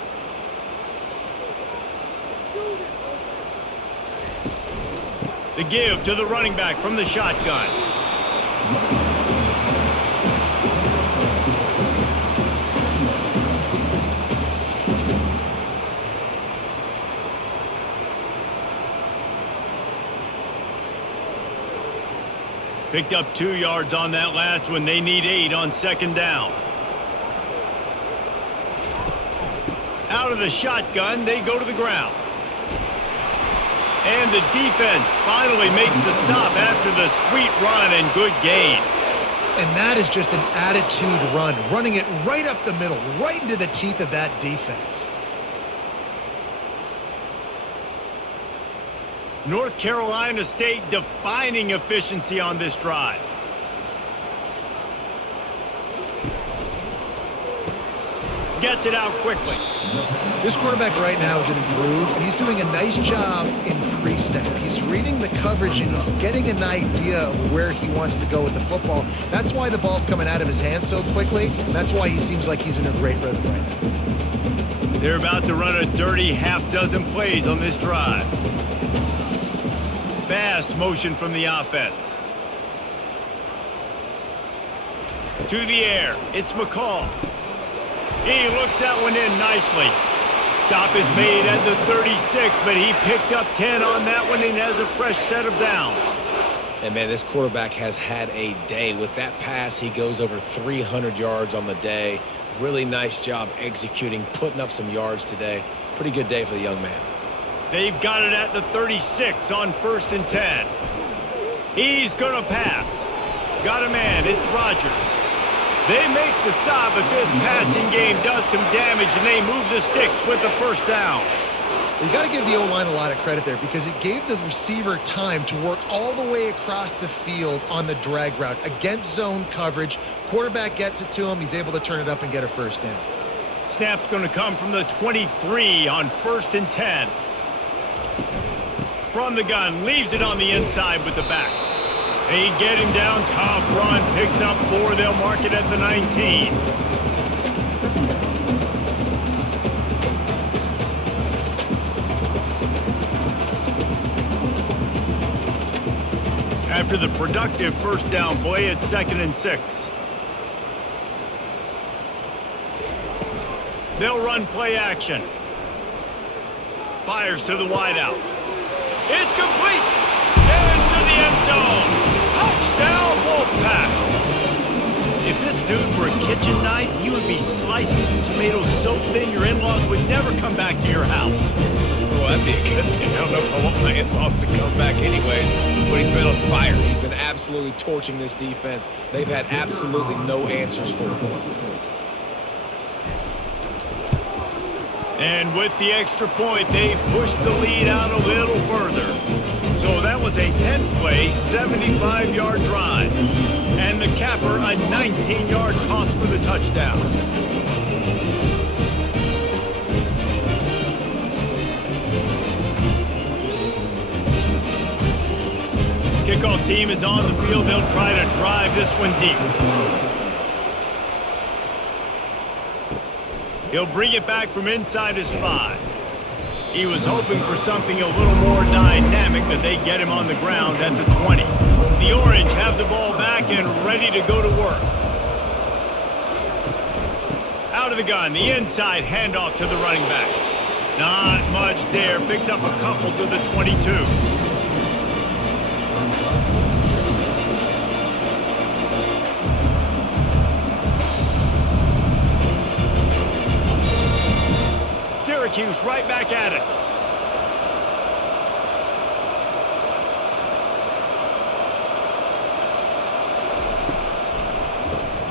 The give to the running back from the shotgun. Picked up 2 yards on that last one. They need 8 on 2nd down. Out of the shotgun, they go to the ground. And the defense finally makes the stop after the sweet run and good gain. And that is just an attitude run, running it right up the middle, right into the teeth of that defense. North Carolina State defining efficiency on this drive. Gets it out quickly. This quarterback right now is in a groove, and he's doing a nice job in pre-snap. He's reading the coverage, and he's getting an idea of where he wants to go with the football. That's why the ball's coming out of his hands so quickly, and that's why he seems like he's in a great rhythm right now. They're about to run a dirty half-dozen plays on this drive. Fast motion from the offense. To the air, it's McCall. He looks that one in nicely. Stop is made at the 36, but he picked up 10 on that one and has a fresh set of downs. And, man, this quarterback has had a day. With that pass, he goes over 300 yards on the day. Really nice job executing, putting up some yards today. Pretty good day for the young man. They've got it at the 36 on 1st and 10. He's going to pass. Got a man. It's Rodgers. They make the stop, but this passing game does some damage, and they move the sticks with the 1st down. You got to give the O-line a lot of credit there because it gave the receiver time to work all the way across the field on the drag route against zone coverage. Quarterback gets it to him. He's able to turn it up and get a 1st down. Snap's going to come from the 23 on 1st and 10. From the gun, leaves it on the inside with the back. They get him down, tough run, picks up 4, they'll mark it at the 19. After the productive 1st down play, it's 2nd and 6. They'll run play action. Fires to the wideout. It's complete! And to the end zone! Touchdown, Wolfpack! If this dude were a kitchen knife, he would be slicing tomatoes so thin your in-laws would never come back to your house. Well, that'd be a good thing. I don't know if I want my in-laws to come back anyways, but he's been on fire. He's been absolutely torching this defense. They've had absolutely no answers for him. And with the extra point, they push the lead out a little further. So that was a 10-play, 75-yard drive. And the capper, a 19-yard toss for the touchdown. Kickoff team is on the field. They'll try to drive this one deep. He'll bring it back from inside his 5. He was hoping for something a little more dynamic, but they get him on the ground at the 20. The Orange have the ball back and ready to go to work. Out of the gun, the inside handoff to the running back. Not much there, picks up a couple to the 22. Syracuse right back at it.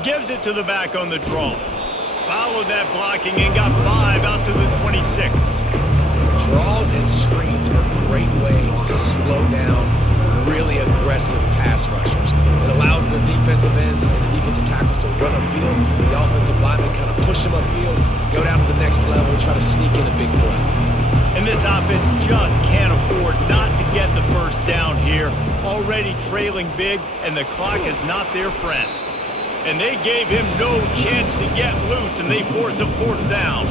Gives it to the back on the draw. Followed that blocking and got 5 out to the 26. Draws and screens are great way to slow down really aggressive pass rushers. It allows the defensive ends and the defensive tackles to run upfield. The offensive linemen kind of push them upfield, go down to the next level, try to sneak in a big play. And this offense just can't afford not to get the first down here. Already trailing big, and the clock is not their friend. And they gave him no chance to get loose, and they force a fourth down.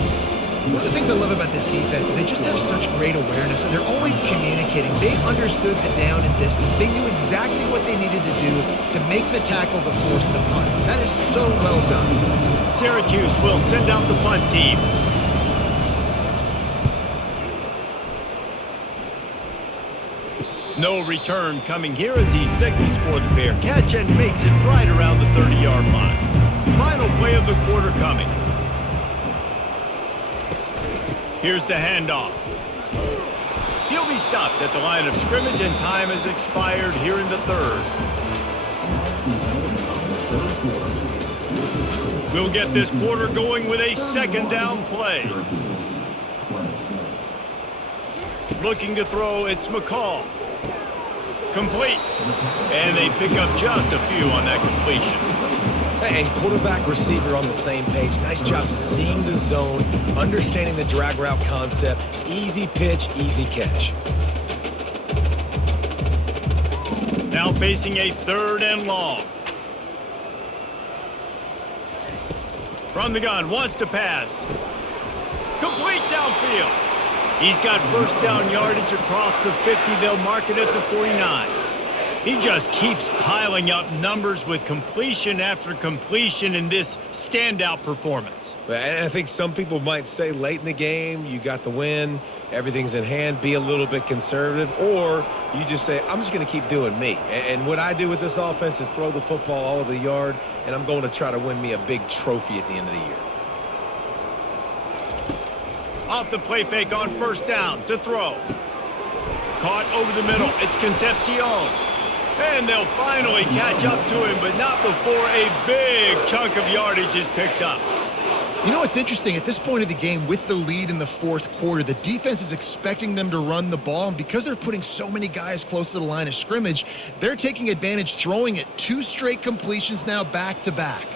One of the things I love about this defense is they just have such great awareness, and they're always communicating. They understood the down and distance. They knew exactly what they needed to do to make the tackle to force the punt. That is so well done. Syracuse will send out the punt team. No return coming here as he signals for the fair catch and makes it right around the 30-yard line. Final play of the quarter coming. Here's the handoff. He'll be stopped at the line of scrimmage, and time has expired here in the third. We'll get this quarter going with a second down play. Looking to throw, it's McCall. Complete. And they pick up just a few on that completion. And quarterback, receiver on the same page. Nice job seeing the zone, understanding the drag route concept. Easy pitch, easy catch. Now facing a third and long. From the gun, wants to pass. Complete downfield. He's got first down yardage across the 50. They'll mark it at the 49. He just keeps piling up numbers with completion after completion in this standout performance. And I think some people might say late in the game, you got the win, everything's in hand, be a little bit conservative, or you just say, I'm just going to keep doing me. And what I do with this offense is throw the football all over the yard, and I'm going to try to win me a big trophy at the end of the year. Off the play fake on first down to throw. Caught over the middle. It's Concepcion. And they'll finally catch up to him, but not before a big chunk of yardage is picked up. You know what's interesting? At this point of the game, with the lead in the fourth quarter, the defense is expecting them to run the ball, and because they're putting so many guys close to the line of scrimmage, they're taking advantage, throwing it 2 straight completions now back-to-back.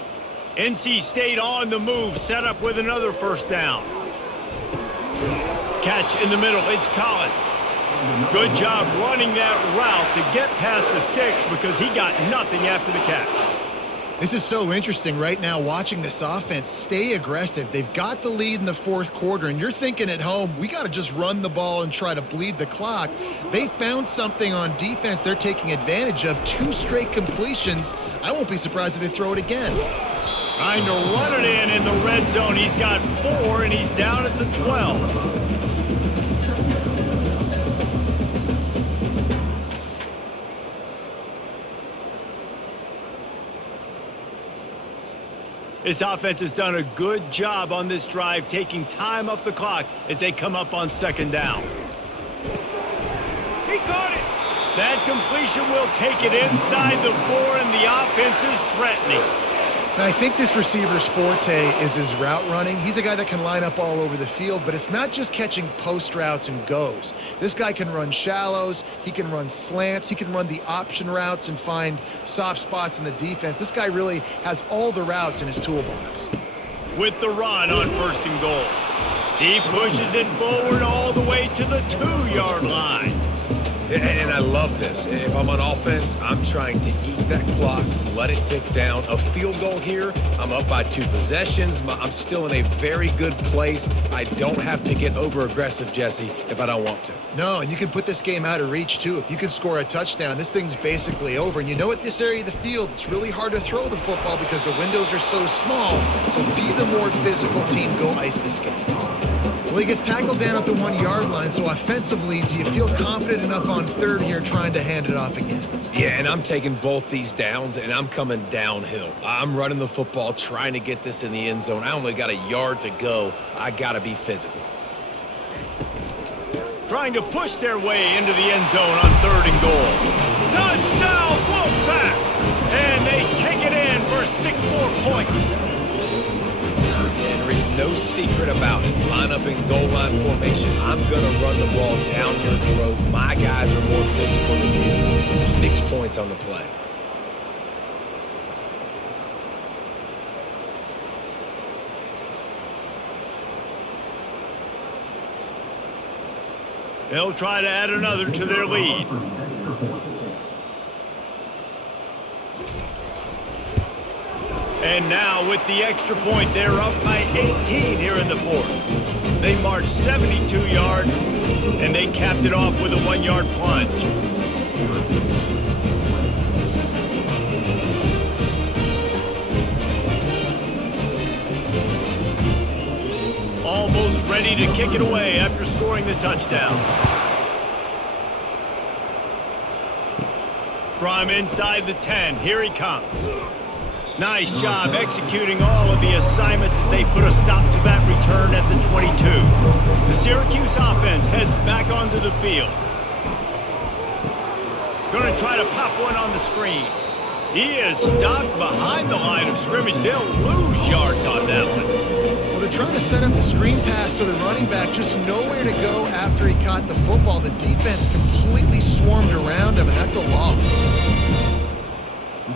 NC State on the move, set up with another first down. Catch in the middle, it's Collins. Good job running that route to get past the sticks because he got nothing after the catch. This is so interesting right now watching this offense stay aggressive. They've got the lead in the fourth quarter, and you're thinking at home, we got to just run the ball and try to bleed the clock. They found something on defense they're taking advantage of. 2 straight completions. I won't be surprised if they throw it again. Trying to run it in the red zone. He's got 4, and he's down at the 12. This offense has done a good job on this drive, taking time off the clock as they come up on second down. He caught it. That completion will take it inside the 4, and the offense is threatening. And I think this receiver's forte is his route running. He's a guy that can line up all over the field, but it's not just catching post routes and goes. This guy can run shallows, he can run slants, he can run the option routes and find soft spots in the defense. This guy really has all the routes in his toolbox. With the run on first and goal. He pushes it forward all the way to the 2-yard line. And I love this. If I'm on offense, I'm trying to eat that clock, let it tick down. A field goal here, I'm up by 2 possessions. I'm still in a very good place. I don't have to get over-aggressive, Jesse, if I don't want to. No, and you can put this game out of reach, too. If you can score a touchdown, this thing's basically over. And you know, at this area of the field, it's really hard to throw the football because the windows are so small. So be the more physical team. Go ice this game. Well, he gets tackled down at the 1-yard line, so offensively, do you feel confident enough on third here trying to hand it off again? Yeah, and I'm taking both these downs, and I'm coming downhill. I'm running the football, trying to get this in the end zone. I only got a yard to go. I got to be physical. Trying to push their way into the end zone on third and goal. Touchdown, Wolfpack! And they take it in for 6 more points. And the reason no secret about it. Line up in goal line formation. I'm going to run the ball down your throat. My guys are more physical than you. 6 points on the play. They'll try to add another to their lead. And now with the extra point, they're up by 18 here in the fourth. They marched 72 yards, and they capped it off with a 1-yard plunge. Almost ready to kick it away after scoring the touchdown. From inside the 10, here he comes. Nice job executing all of the assignments as they put a stop to that return at the 22. The Syracuse offense heads back onto the field. Going to try to pop one on the screen. He is stopped behind the line of scrimmage. They'll lose yards on that one. Well, they're trying to set up the screen pass to the running back, just nowhere to go after he caught the football. The defense completely swarmed around him, and that's a loss.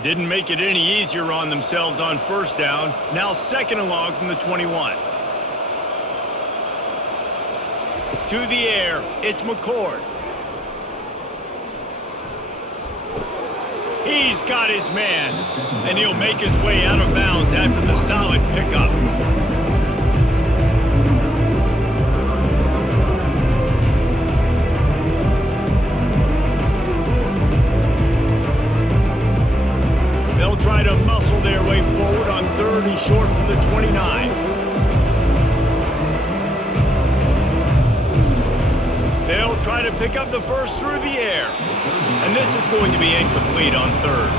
Didn't make it any easier on themselves on first down. Now 2nd and long from the 21. To the air, it's McCord. He's got his man, and he'll make his way out of bounds after the solid pickup. They'll try to muscle their way forward on 3rd and short from the 29. They'll try to pick up the first through the air. And this is going to be incomplete on 3rd.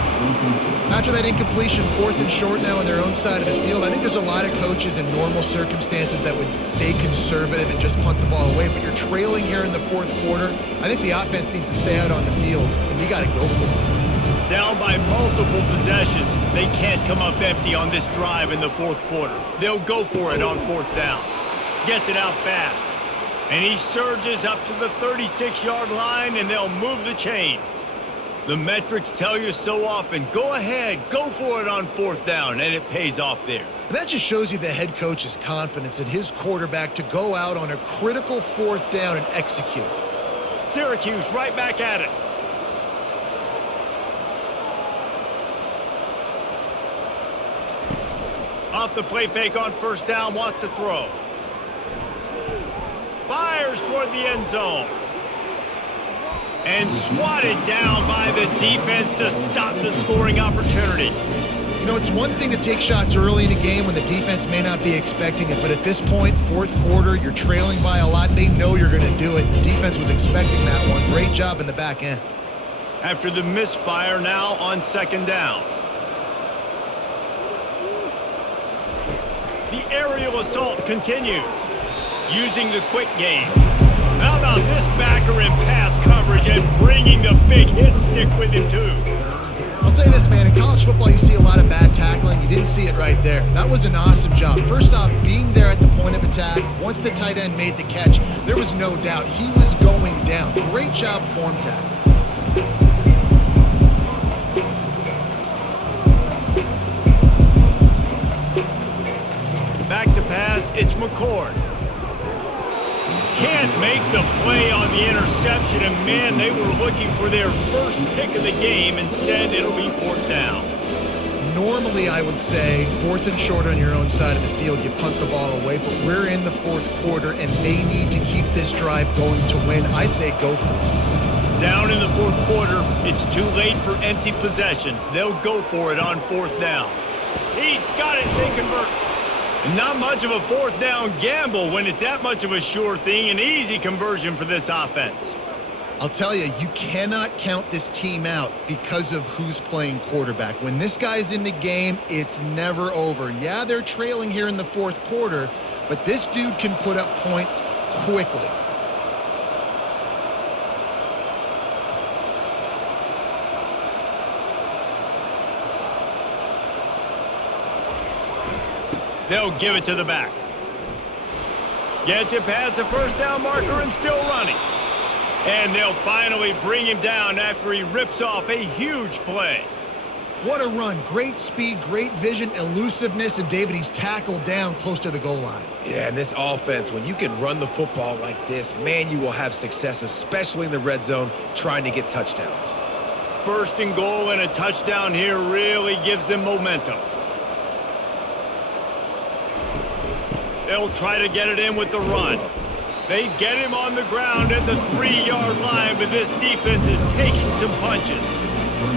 After that incompletion, 4th and short now on their own side of the field, I think there's a lot of coaches in normal circumstances that would stay conservative and just punt the ball away. But you're trailing here in the 4th quarter. I think the offense needs to stay out on the field, and you got to go for it. Down by multiple possessions. They can't come up empty on this drive in the 4th quarter. They'll go for it on 4th down. Gets it out fast. And he surges up to the 36-yard line, and they'll move the chains. The metrics tell you so often, go ahead, go for it on 4th down, and it pays off there. And that just shows you the head coach's confidence in his quarterback to go out on a critical 4th down and execute. Syracuse right back at it. Off the play fake on 1st down, wants to throw. Fires toward the end zone. And swatted down by the defense to stop the scoring opportunity. You know, it's one thing to take shots early in a game when the defense may not be expecting it, but at this point, 4th quarter, you're trailing by a lot. They know you're going to do it. The defense was expecting that one. Great job in the back end. After the misfire, now on 2nd down. The aerial assault continues, using the quick game. How about this backer in pass coverage and bringing the big hit stick with him too? I'll say this, man, in college football you see a lot of bad tackling. You didn't see it right there. That was an awesome job. First off, being there at the point of attack, once the tight end made the catch, there was no doubt he was going down. Great job form tackle. Back to pass, it's McCord. Can't make the play on the interception, and man, they were looking for their first pick of the game. Instead, it'll be 4th down. Normally, I would say 4th and short on your own side of the field, you punt the ball away, but we're in the 4th quarter, and they need to keep this drive going to win. I say go for it. Down in the 4th quarter, it's too late for empty possessions. They'll go for it on 4th down. He's got it, they convert. Not much of a 4th down gamble when it's that much of a sure thing, an easy conversion for this offense. I'll tell you, you cannot count this team out because of who's playing quarterback. When this guy's in the game, it's never over. Yeah, they're trailing here in the 4th quarter, but this dude can put up points quickly. They'll give it to the back. Gets it past the first down marker and still running. And they'll finally bring him down after he rips off a huge play. What a run. Great speed, great vision, elusiveness, and David, he's tackled down close to the goal line. Yeah, and this offense, when you can run the football like this, man, you will have success, especially in the red zone, trying to get touchdowns. First and goal and a touchdown here really gives them momentum. They'll try to get it in with the run. They get him on the ground at the 3-yard line, but this defense is taking some punches.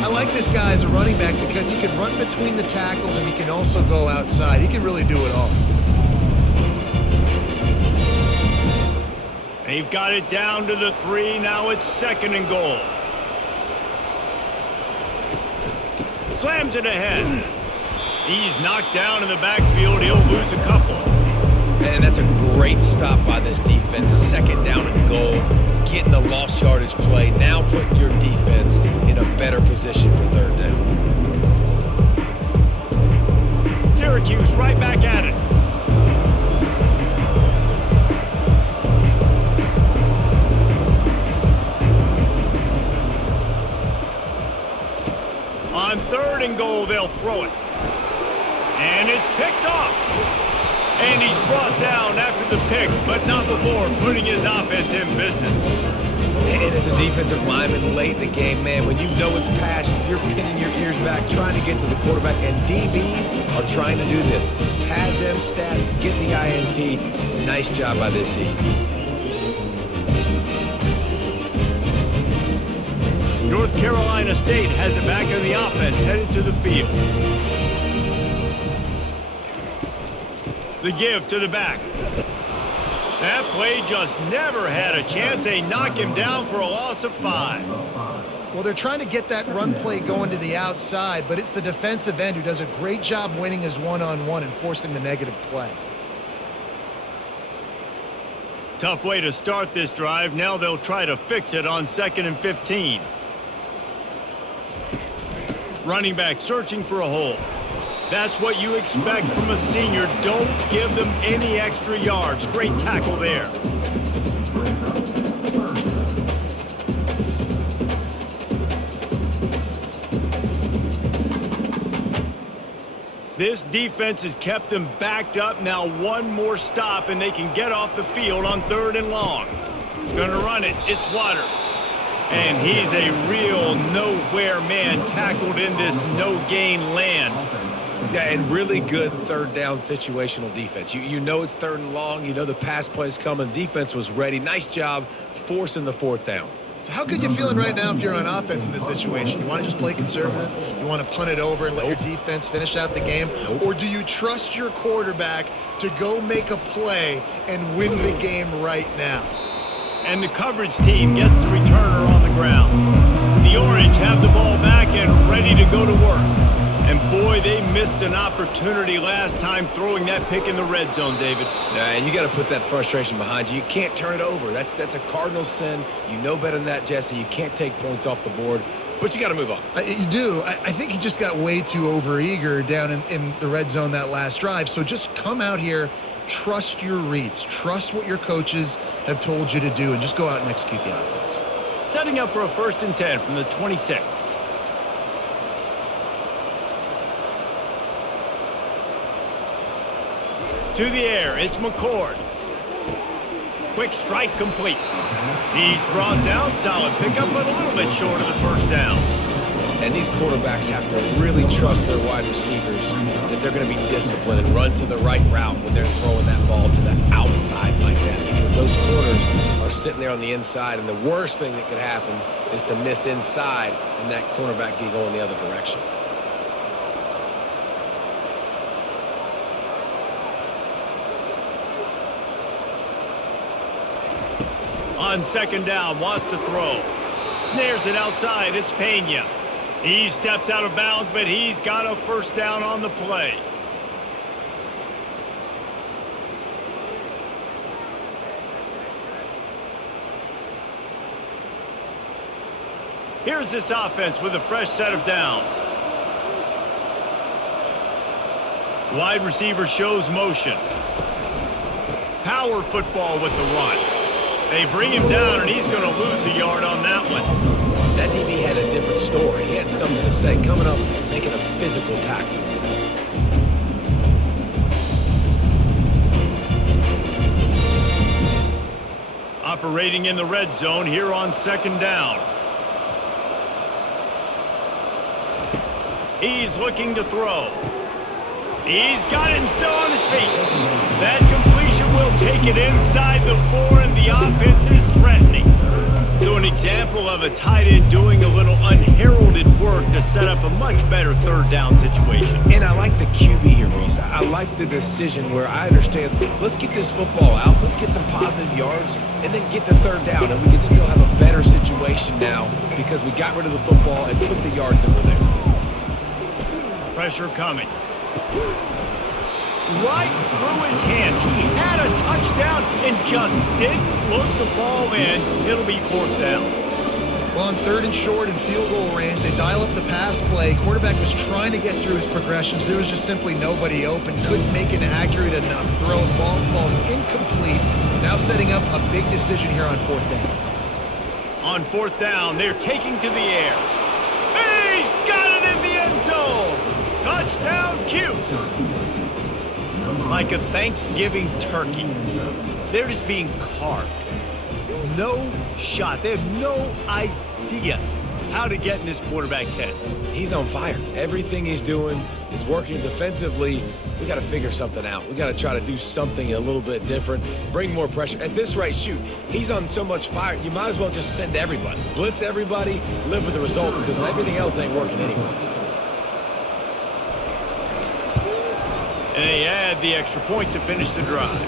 I like this guy as a running back because he can run between the tackles and he can also go outside. He can really do it all. They've got it down to the 3. Now it's second and goal. Slams it ahead. He's knocked down in the backfield. He'll lose a couple. Man, that's a great stop by this defense. Second down and goal. Getting the lost yardage play. Now putting your defense in a better position for third down. Syracuse right back at it. On third and goal, they'll throw it. And it's picked off. And he's brought down after the pick, but not before putting his offense in business. And as a defensive lineman late in the game, man, when you know it's passed, you're pinning your ears back, trying to get to the quarterback, and DBs are trying to do this. Pad them stats, get the INT. Nice job by this D. North Carolina State has it back on the offense, headed to the field. The give to the back. That play just never had a chance. They knock him down for a loss of 5. Well, they're trying to get that run play going to the outside, but it's the defensive end who does a great job winning his one-on-one and forcing the negative play. Tough way to start this drive. Now they'll try to fix it on 2nd and 15. Running back searching for a hole. That's what you expect from a senior. Don't give them any extra yards. Great tackle there. This defense has kept them backed up. Now one more stop and they can get off the field on 3rd and long. Gonna run it. It's Waters. And he's a real nowhere man, tackled in this no-gain land. Yeah, and really good third down situational defense. You know it's 3rd and long. You know the pass play's coming. Defense was ready. Nice job forcing the 4th down. So how good you feeling right now if you're on offense in this situation? You want to just play conservative? You want to punt it over and let your defense finish out the game? Or do you trust your quarterback to go make a play and win the game right now? And the coverage team gets the returner on the ground. The Orange have the ball back and ready to go to work. And boy, they missed an opportunity last time throwing that pick in the red zone, David. Yeah, and you got to put that frustration behind you. You can't turn it over. That's a cardinal sin. You know better than that, Jesse. You can't take points off the board, but you got to move on. You do. I think he just got way too overeager down in the red zone that last drive. So just come out here, trust your reads, trust what your coaches have told you to do, and just go out and execute the offense. Setting up for a 1st and 10 from the 26. To the air, it's McCord. Quick strike complete. He's brought down, solid pickup, but a little bit short of the 1st down. And these quarterbacks have to really trust their wide receivers that they're going to be disciplined and run to the right route when they're throwing that ball to the outside like that, because those corners are sitting there on the inside, and the worst thing that could happen is to miss inside and that cornerback get going the other direction. On 2nd down, wants to throw. Snares it outside, it's Pena. He steps out of bounds, but he's got a 1st down on the play. Here's this offense with a fresh set of downs. Wide receiver shows motion. power football with the run. They bring him down, and he's going to lose a yard on that one. That DB had a different story. He had something to say, coming up, making a physical tackle. Operating in the red zone here on 2nd down. He's looking to throw. He's got it and still on his feet. That completion will take it inside the 4, and the offense is threatening. So an example of a tight end doing a little unheralded work to set up a much better 3rd down situation. And I like the QB here, Reese. I like the decision where I understand, let's get this football out, let's get some positive yards, and then get to 3rd down, and we can still have a better situation now because we got rid of the football and took the yards that were there. Pressure coming. Right through his hands. He had a touchdown and just didn't look the ball in. It'll be 4th down. Well, on 3rd and short and field goal range, they dial up the pass play. Quarterback was trying to get through his progressions. There was just simply nobody open. Couldn't make an accurate enough throw. Ball's incomplete. Now setting up a big decision here on 4th down. On 4th down, they're taking to the air. He's got it in the end zone. Touchdown, Cuse. Like a Thanksgiving turkey, they're just being carved. No shot. They have no idea how to get in this quarterback's head. He's on fire. Everything he's doing is working defensively. We got to figure something out. We got to try to do something a little bit different, bring more pressure. At this rate, shoot, he's on so much fire, you might as well just send everybody. Blitz everybody, live with the results, because everything else ain't working anyways. And they add the extra point to finish the drive.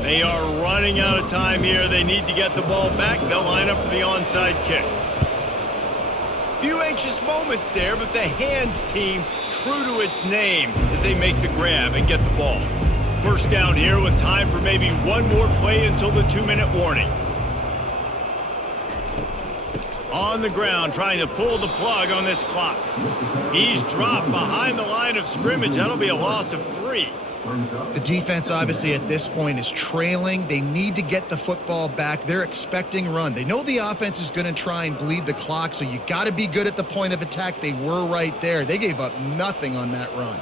They are running out of time here. They need to get the ball back. They'll line up for the onside kick. Few anxious moments there, but the hands team true to its name as they make the grab and get the ball. 1st down here with time for maybe one more play until the 2-minute warning. On the ground, trying to pull the plug on this clock. He's dropped behind the line of scrimmage. That'll be a loss of 3. The defense, obviously, at this point is trailing. They need to get the football back. They're expecting run. They know the offense is going to try and bleed the clock, so you got to be good at the point of attack. They were right there. They gave up nothing on that run.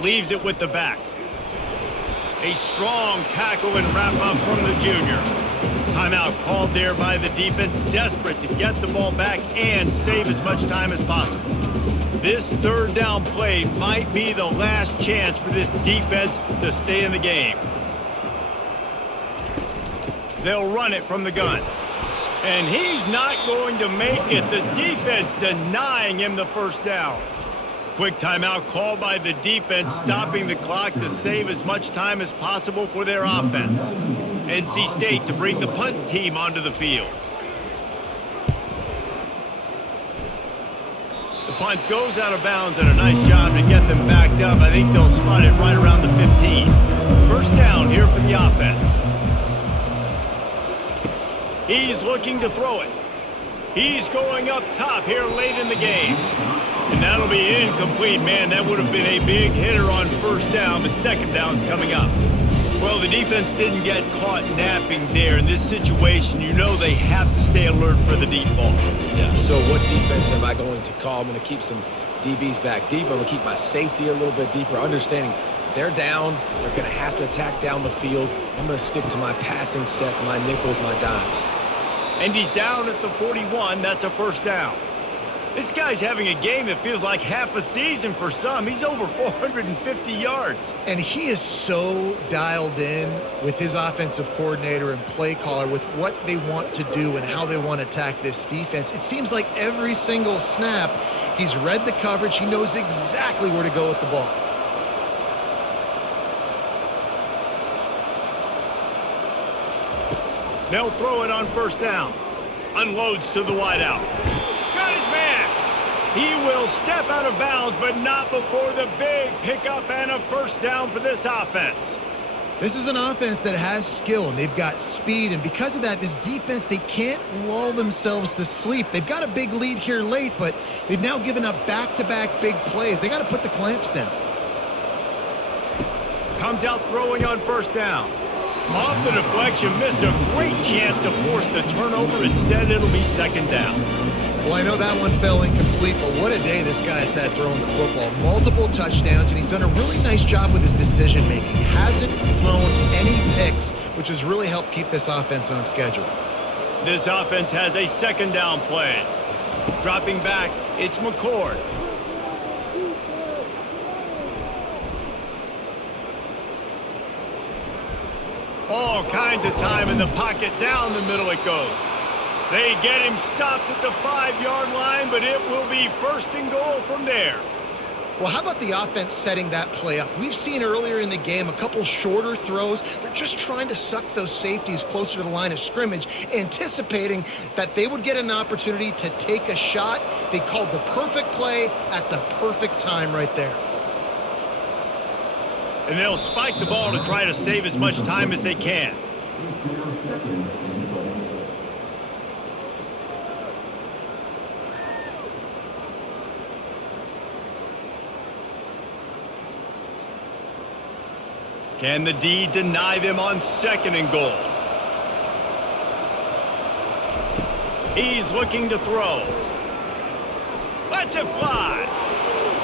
Leaves it with the back. A strong tackle and wrap up from the junior. Timeout called there by the defense, desperate to get the ball back and save as much time as possible. This 3rd down play might be the last chance for this defense to stay in the game. They'll run it from the gun. And he's not going to make it. The defense denying him the 1st down. Quick timeout called by the defense, stopping the clock to save as much time as possible for their offense. NC State to bring the punt team onto the field. The punt goes out of bounds, and a nice job to get them backed up. I think they'll spot it right around the 15. 1st down here for the offense. He's looking to throw it. He's going up top here late in the game. And that'll be incomplete, man. That would have been a big hitter on 1st down, but 2nd down's coming up. Well, the defense didn't get caught napping there. In this situation, you know they have to stay alert for the deep ball. Yeah, so what defense am I going to call? I'm going to keep some DBs back deep. I'm going to keep my safety a little bit deeper, understanding they're down. They're going to have to attack down the field. I'm going to stick to my passing sets, my nickels, my dimes. And he's down at the 41. That's a 1st down. This guy's having a game that feels like half a season for some. He's over 450 yards. And he is so dialed in with his offensive coordinator and play caller with what they want to do and how they want to attack this defense. It seems like every single snap, he's read the coverage. He knows exactly where to go with the ball. They'll throw it on 1st down. Unloads to the wideout. Got his man. He will step out of bounds, but not before the big pickup and a first down for this offense. This is an offense that has skill, and they've got speed, and because of that, this defense, they can't lull themselves to sleep. They've got a big lead here late, but they've now given up back-to-back big plays. They got to put the clamps down. Comes out throwing on first down. Off the deflection, missed a great chance to force the turnover. Instead, it'll be second down. Well, I know that one fell incomplete, but what a day this guy has had throwing the football. Multiple touchdowns, and he's done a really nice job with his decision-making. Hasn't thrown any picks, which has really helped keep this offense on schedule. This offense has a second down play. Dropping back, it's McCord. All kinds of time in the pocket. Down the middle it goes. They get him stopped at the 5-yard line, but it will be first and goal from there. Well, how about the offense setting that play up? We've seen earlier in the game a couple shorter throws. They're just trying to suck those safeties closer to the line of scrimmage, anticipating that they would get an opportunity to take a shot. They called the perfect play at the perfect time right there. And they'll spike the ball to try to save as much time as they can. Can the D deny them on second and goal? He's looking to throw. Lets it fly.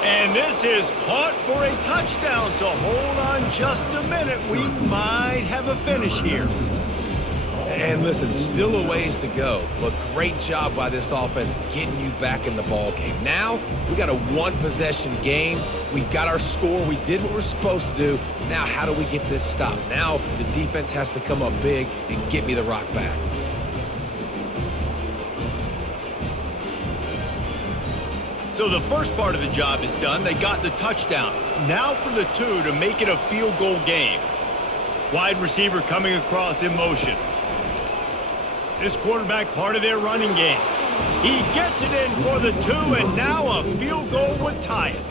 And this is caught for a touchdown, so hold on just a minute. We might have a finish here. And listen, still a ways to go, but great job by this offense getting you back in the ball game. Now, we got a one-possession game. We got our score. We did what we're supposed to do. Now, how do we get this stopped? Now, the defense has to come up big and get me the rock back. So the first part of the job is done. They got the touchdown. Now for the 2 to make it a field goal game. Wide receiver coming across in motion. This quarterback part of their running game. He gets it in for the 2, and now a field goal would tie it.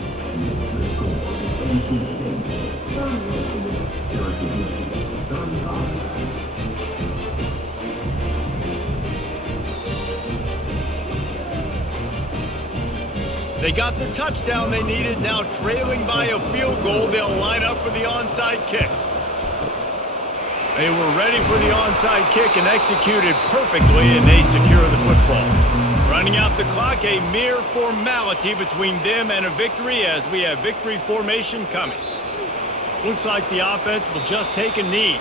They got the touchdown they needed. Now trailing by a field goal, they'll line up for the onside kick. They were ready for the onside kick and executed perfectly, and they secure the football. Running out the clock, a mere formality between them and a victory as we have victory formation coming. Looks like the offense will just take a knee.